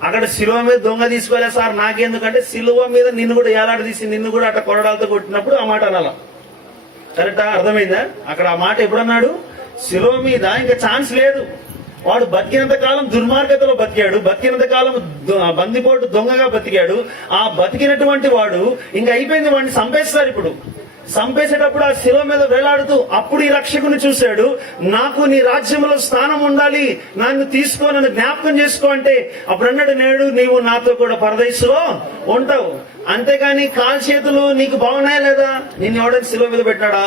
అక్కడ సిలువ మీద దొంగ తీసుకోలే సార్ నాకెందుకంటే సిలువ మీద నిన్ను కూడా ఏలాడదీసి నిన్ను కూడా అట్లా కొరడాలతో కొట్టినప్పుడు ఆ మాట అనాల. కరెక్టా? అర్థమైందా? అక్కడ ఆ మాట ఎప్పుడన్నాడు? సిలువ మీద ఇంకా ఛాన్స్ లేదు. వాడు బతికినంత కాలం దుర్మార్గతలో బతికాడు, బతికినంత కాలం బందిపోటు దొంగగా బతికాడు. ఆ బతికినటువంటి వాడు ఇంకా అయిపోయింది, వాడిని చంపేస్తారు. ఇప్పుడు చంపేసేటప్పుడు ఆ శిలువ మీద వేలాడుతూ అప్పుడు ఈ రక్షకుని చూశాడు. నాకు నీ రాజ్యంలో స్థానం ఉండాలి, నన్ను తీసుకో, నన్ను జ్ఞాపకం చేసుకో అంటే అప్పుడు అన్నాడు, నేడు నీవు నాతో కూడా పరదేశంలో ఉంటావు. అంతేగాని కాలు చేతులు నీకు బాగున్నాయా లేదా? నిన్ను ఎవడైనా శిలువ మీద పెట్టాడా?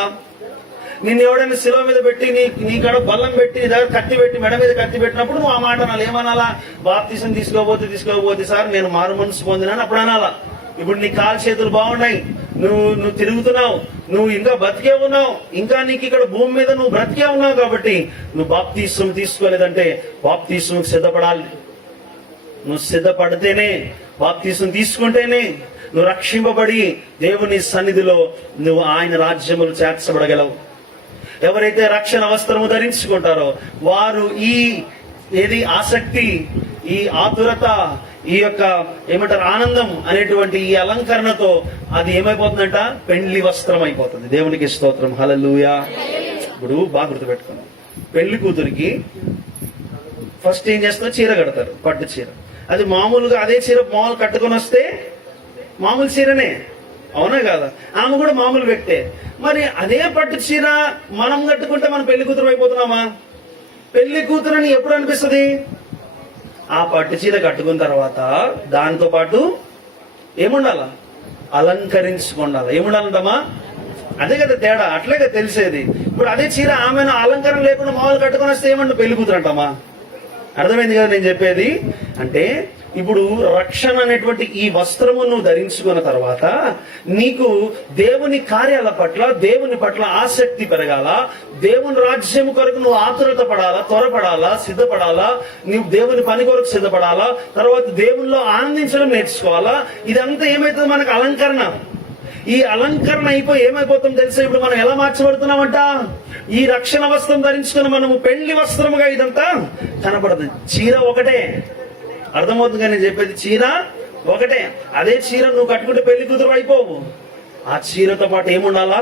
నిన్ను ఎవడైనా శిలువ మీద పెట్టి నీ కాడ బల్లం పెట్టి నీ దగ్గర కత్తి పెట్టి మెడ మీద కత్తి పెట్టినప్పుడు నువ్వు ఆ మాట అనాలి. ఏమనాలా? బాప్తీసం తీసుకోబోతే సార్ నేను మారు మనసు పొందినాను అప్పుడు అనాలా. ఇప్పుడు నీ కాలు చేతులు బాగున్నాయి, నువ్వు తిరుగుతున్నావు, నువ్వు ఇంకా బతికే ఉన్నావు, ఇంకా నీకు ఇక్కడ భూమి మీద నువ్వు బ్రతికే ఉన్నావు కాబట్టి నువ్వు బాప్తీసం తీసుకోలేదంటే బాప్తీసం సిద్ధపడాలి. నువ్వు సిద్ధపడితేనే, బాప్తీసం తీసుకుంటేనే నువ్వు రక్షింపబడి దేవుని సన్నిధిలో నువ్వు ఆయన రాజ్యములు చేర్చబడగలవు. ఎవరైతే రక్షణ వస్త్రము ధరించుకుంటారో వారు ఏది ఆసక్తి, ఈ ఆతురత, ఈ యొక్క ఏమంటారు ఆనందం అనేటువంటి ఈ అలంకరణతో అది ఏమైపోతుందంట? పెండ్లి వస్త్రం అయిపోతుంది. దేవునికి స్తోత్రం, హల్లెలూయా. ఇప్పుడు బాగా గుర్తుపెట్టుకోండి, పెళ్లి కూతురికి ఫస్ట్ ఏం చేస్తారు? చీర కడతారు, పట్టు చీర. అది మామూలుగా అదే చీర మామూలు కట్టుకొని వస్తే మామూలు చీరనే, అవునా కదా? ఆమె కూడా మామూలు వ్యక్తే. మరి అదే పట్టు చీర మనం కట్టుకుంటే మనం పెళ్లి కూతురు అయిపోతున్నామా? పెళ్లి కూతురని ఎప్పుడు అనిపిస్తుంది? ఆ పట్టు చీర కట్టుకున్న తర్వాత దాంతో పాటు ఏముండాలా? అలంకరించుకుండాలి. ఏముండాలంటమ్మా? అదే కదా తేడా. అట్లాగే తెలిసేది. ఇప్పుడు అదే చీర ఆమెను అలంకరణ లేకుండా మామూలు కట్టుకొని వస్తే ఏమంటే పెళ్లి కూతురు అంటామా? అర్థమైంది కదా నేను చెప్పేది? అంటే ఇప్పుడు రక్షణ అనేటువంటి ఈ వస్త్రము నువ్వు ధరించుకున్న తర్వాత నీకు దేవుని కార్యాల పట్ల, దేవుని పట్ల ఆసక్తి పెరగాల, దేవుని రాజ్యం కొరకు నువ్వు ఆతురత పడాలా, త్వరపడాలా, సిద్ధపడాలా, నువ్వు దేవుని పని కొరకు సిద్ధపడాలా, తర్వాత దేవునిలో ఆనందించడం నేర్చుకోవాలా. ఇదంతా ఏమైతుంది? మనకు అలంకరణ. ఈ అలంకరణ అయిపోయి ఏమైపోతాం తెలుసా? ఇప్పుడు మనం ఎలా మార్చబడుతున్నామంట? ఈ రక్షణ వస్త్రం ధరించుకుని మనము పెళ్లి వస్త్రముగా ఇదంతా కనపడదు. చీర ఒకటే, అర్థమవుతుంది నేను చెప్పేది? చీర ఒకటే. అదే చీర నువ్వు కట్టుకుంటే పెళ్లి కూతురు అయిపోవు. ఆ చీరతో పాటు ఏముండాలా?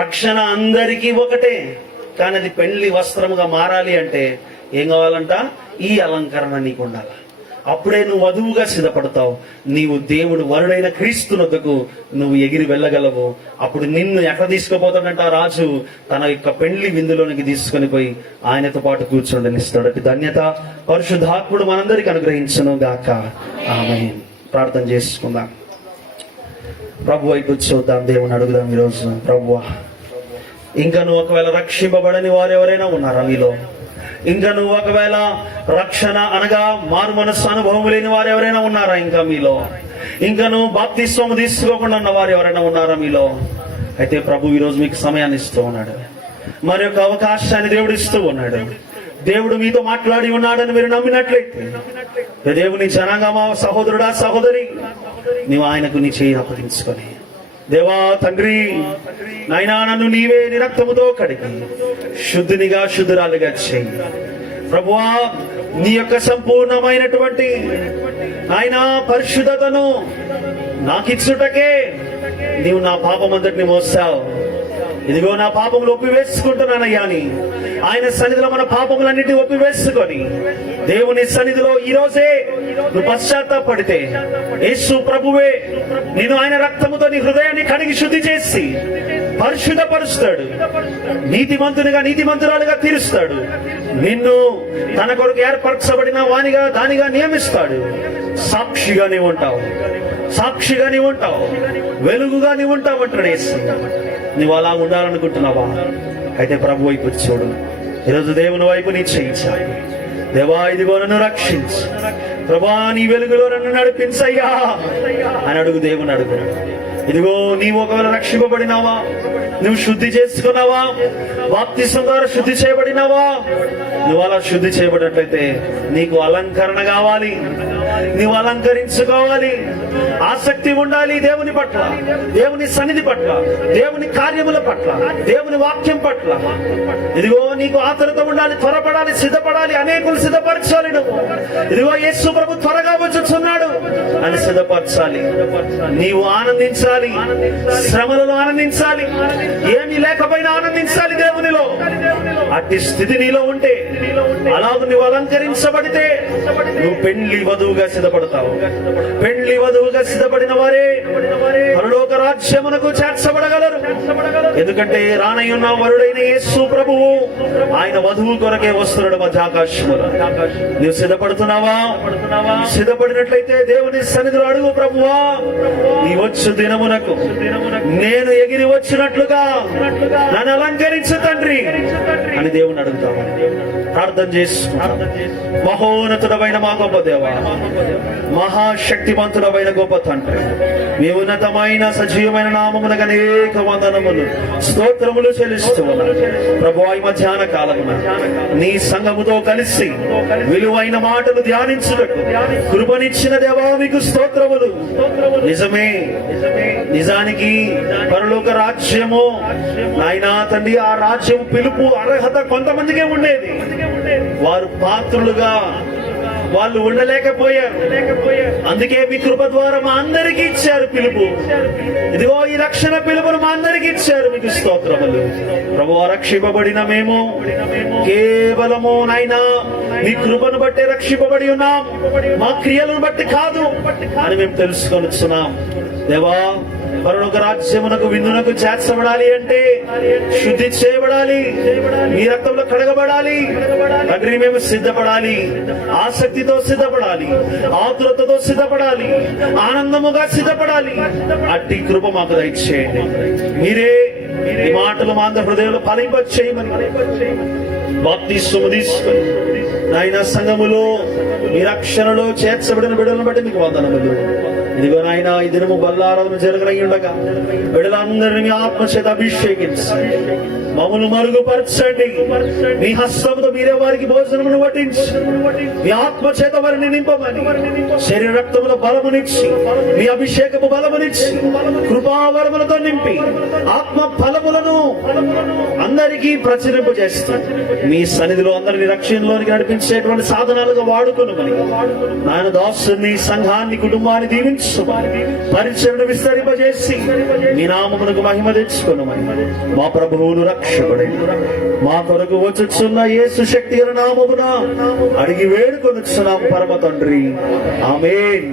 రక్షణ అందరికీ ఒకటే, కానీ అది పెళ్లి వస్త్రముగా మారాలి అంటే ఏం కావాలంట? ఈ అలంకరణ నీకు ఉండాలి. అప్పుడే నువ్వు వధువుగా సిద్ధపడతావు. నీవు దేవుడు వరుడైన క్రీస్తునొద్దకు నువ్వు ఎగిరి వెళ్ళగలవు. అప్పుడు నిన్ను ఎక్కడ తీసుకుపోతాడంట? రాజు తన యొక్క పెళ్లి విందులోనికి తీసుకొని పోయి ఆయనతో పాటు కూర్చోండనిస్తాడు. ధన్యత పరిశుద్ధాత్ముడు మనందరికి అనుగ్రహించును గాక. ఆమేన్. ప్రార్థన చేసుకుందాం. ప్రభు వైపు చూద్దాం, దేవుని అడుగుదాం ఈరోజు. ప్రభువా, ఇంకా నువ్వు ఒకవేళ రక్షింపబడని వారు ఎవరైనా ఉన్నారా మీలో? ఇంకా నువ్వు ఒకవేళ రక్షణ అనగా మారు మనస్సు అనుభవం లేని వారు ఎవరైనా ఉన్నారా ఇంకా మీలో? ఇంకా నువ్వు బాప్తిస్వము తీసుకోకుండా ఉన్న వారు ఎవరైనా ఉన్నారా మీలో? అయితే ప్రభు ఈరోజు మీకు సమయాన్ని ఇస్తూ ఉన్నాడు, మరి యొక్క అవకాశాన్ని దేవుడు ఇస్తూ ఉన్నాడు. దేవుడు మీతో మాట్లాడి ఉన్నాడని మీరు నమ్మినట్లయితే, దేవుని జనాంగమా, సహోదరుడా, సహోదరి, నీవు ఆయనకు నీ చేయి అప్పగించుకొని, దేవా తండ్రి, నాయనా నన్ను నీవే నీ రక్తముతో కడిగి శుద్ధినిగా, శుద్ధురాలుగా చేయి. ప్రభువా, నీ యొక్క సంపూర్ణమైనటువంటి ఆయన పరిశుద్ధతను నాకిచ్చుటకే నీవు నా పాపమంతటిని మోసావు. ఇదిగో నా పాపములు ఒప్పివేసుకుంటున్నానయ్యా అని ఆయన సన్నిధిలో మన పాపములన్నిటిని ఒప్పివేసుకొని దేవుని సన్నిధిలో ఈ రోజే నువ్వు పశ్చాత్తాపడితే యేసు ప్రభువే నేను ఆయన రక్తముతో నీ హృదయాన్ని కడిగి శుద్ధి చేసి పరిశుద్ధపరుస్తాడు, నీతిమంతురాలుగా తీరుస్తాడు, నిన్ను తన కొరకు ఏర్పరచబడిన వానిగా దానిగా నియమిస్తాడు. సాక్షిగా నీవు ఉంటావు, వెలుగుగా నీవు ఉంటావు అంటాడు యేసు. నువ్వు అలా ఉండాలనుకుంటున్నావా? అయితే ప్రభు వైపు చూడు. ఈరోజు దేవుని వైపు నీ చేయించాలి. దేవా ఇదిగో నన్ను రక్షించు ప్రభా, నీ వెలుగులో నన్ను నడిపించయ్యా అని అడుగు. దేవుని అడుగు. ఇదిగో నీవు ఒకవేళ రక్షింపబడినావా, నువ్వు శుద్ధి చేసుకున్నావా, బాప్తిసం ద్వారా శుద్ధి చేయబడినావా? నువ్వు అలా శుద్ధి చేయబడినట్లయితే నీకు అలంకరణ కావాలి, నువ్వు అలంకరించుకోవాలి. ఆసక్తి ఉండాలి దేవుని పట్ల, దేవుని సన్నిధి పట్ల, దేవుని కార్యముల పట్ల, దేవుని వాక్యం పట్ల. ఇదిగో నీకు ఆతరత ఉండాలి, త్వరపడాలి, సిద్ధపడాలి, అనేకులు సిద్ధపరచాలి. నువ్వు ఇదిగో యేసు ప్రభు త్వరగా వచ్చుచున్నాడు అని సిద్ధపరచాలి. నీవు ఆనందించాలి, శ్రమలలో ఆనందించాలి, ఏమీ లేకపోయినా ఆనందించాలి దేవునిలో. అట్టి స్థితి నీలో ఉంటే, అలాగ నువ్వు అలంకరించబడితే నువ్వు పెండ్లి వధువుగా సిద్ధపడతావు. పెండ్లి వధువుగా సిద్ధపడిన వారే పరలోక రాజ్యమునకు చేర్చబడగలరు. ఎందుకంటే రానయ్యున్న వరుడైన యేసు ప్రభువు ఆయన వధువు కొరకే వస్తున్నాడు మధ్యాకాశములో. నువ్వు సిద్ధపడుతున్నావా? సిద్ధపడినట్లయితే దేవుని సన్నిధిలో అడుగు, ప్రభువా నీ వచ్చు దినమునకు నేను ఎగిరి వచ్చినట్లుగా నన్ను అలంకరించు తండ్రి అని దేవుని అడుగుతావు. ప్రార్థన చేసుకుంటాం. మహోన్నతుడమైన మా గొప్ప దేవ, మహాశక్తిమంతుడమైన గొప్ప తండ్రి, మీ ఉన్నతమైన సజీవమైన నామమునకు అనేక వందనములు స్తోత్రములు చెల్లిస్తూ ఉన్నాను ప్రభువా. ఈ మధ్యాహ్న కాలమున నీ సంఘముతో కలిసి విలువైన మాటలు ధ్యానించుటకు కృపనిచ్చిన దేవా మీకు స్తోత్రములు. నిజమే, నిజానికి పరలోక రాజ్యము నాయనా తండ్రి, ఆ రాజ్యం పిలుపు అర్హత కొంతమందికే ఉండేది. వారు పాత్రులుగా వాళ్ళు ఉండలేకపోయారు. అందుకే మీ కృప ద్వారా మా అందరికీ ఇచ్చారు పిలుపు. ఇదిగో ఈ రక్షణ పిలుపును మా అందరికీ ఇచ్చారు. మీకు స్తోత్రములు ప్రభువా. రక్షింపబడిన మేము కేవలము నాయనా మీ కృపను బట్టి రక్షింపబడి ఉన్నాం, మా క్రియలను బట్టి కాదు అని మేము తెలుసుకొనిస్తున్నాం దేవా. పరలోక రాజ్యమునకు విందునకు చేర్చబడాలి అంటే శుద్ధి చేయబడాలి, మీ రక్తంలో కడగబడాలి తండ్రి. మేము సిద్ధపడాలి, ఆసక్తితో సిద్ధపడాలి, ఆతురతతో సిద్ధపడాలి, ఆనందముగా సిద్ధపడాలి. అట్టి కృప మాకు దయచేయండి. మీరే ఈ మాటలు మా అందరి హృదయంలో ఫలింపచేయమని బాప్తిస్మము తీసుకొని నాయన సంఘములో మీ రక్షణలో చేర్చబడిన బిడ్డలను బట్టి మీకు వందనములు. ఇదిగో నాయన ఈ దినము బల్లారాధన జరగనై ఉండగా బిడ్డలందరినీ మీ ఆత్మ చేత అభిషేకించండి, మమ్మల్ని మరుగుపరచండి. మీ హస్తముతో మీరే వారికి భోజనమును వడ్డించి మీ ఆత్మ చేత వారిని నింపమని, శరీర రక్తముల బలమునిచ్చి మీ అభిషేకము బలమునిచ్చి కృపావరములతో నింపి ఆత్మ ఫలములను అందరికీ ప్రచురింపజేస్తూ మీ సన్నిధిలో అందరినీ రక్షణలోనికి నడిపించేటువంటి సాధనాలుగా వాడుకొనుమని నాయన దాసుని, సంఘాన్ని, కుటుంబాన్ని దీవించు, పరిచయం విస్తరింపజేసి మీ నామమునకు మహిమ తెచ్చుకొనుమని మా ప్రభువును రక్షకుడై మా కొరకు వచ్చుచున్న యేసు శక్తి గల నామమున అడిగి వేడుకొనుచున్నాం పరమ తండ్రి. ఆమేన్.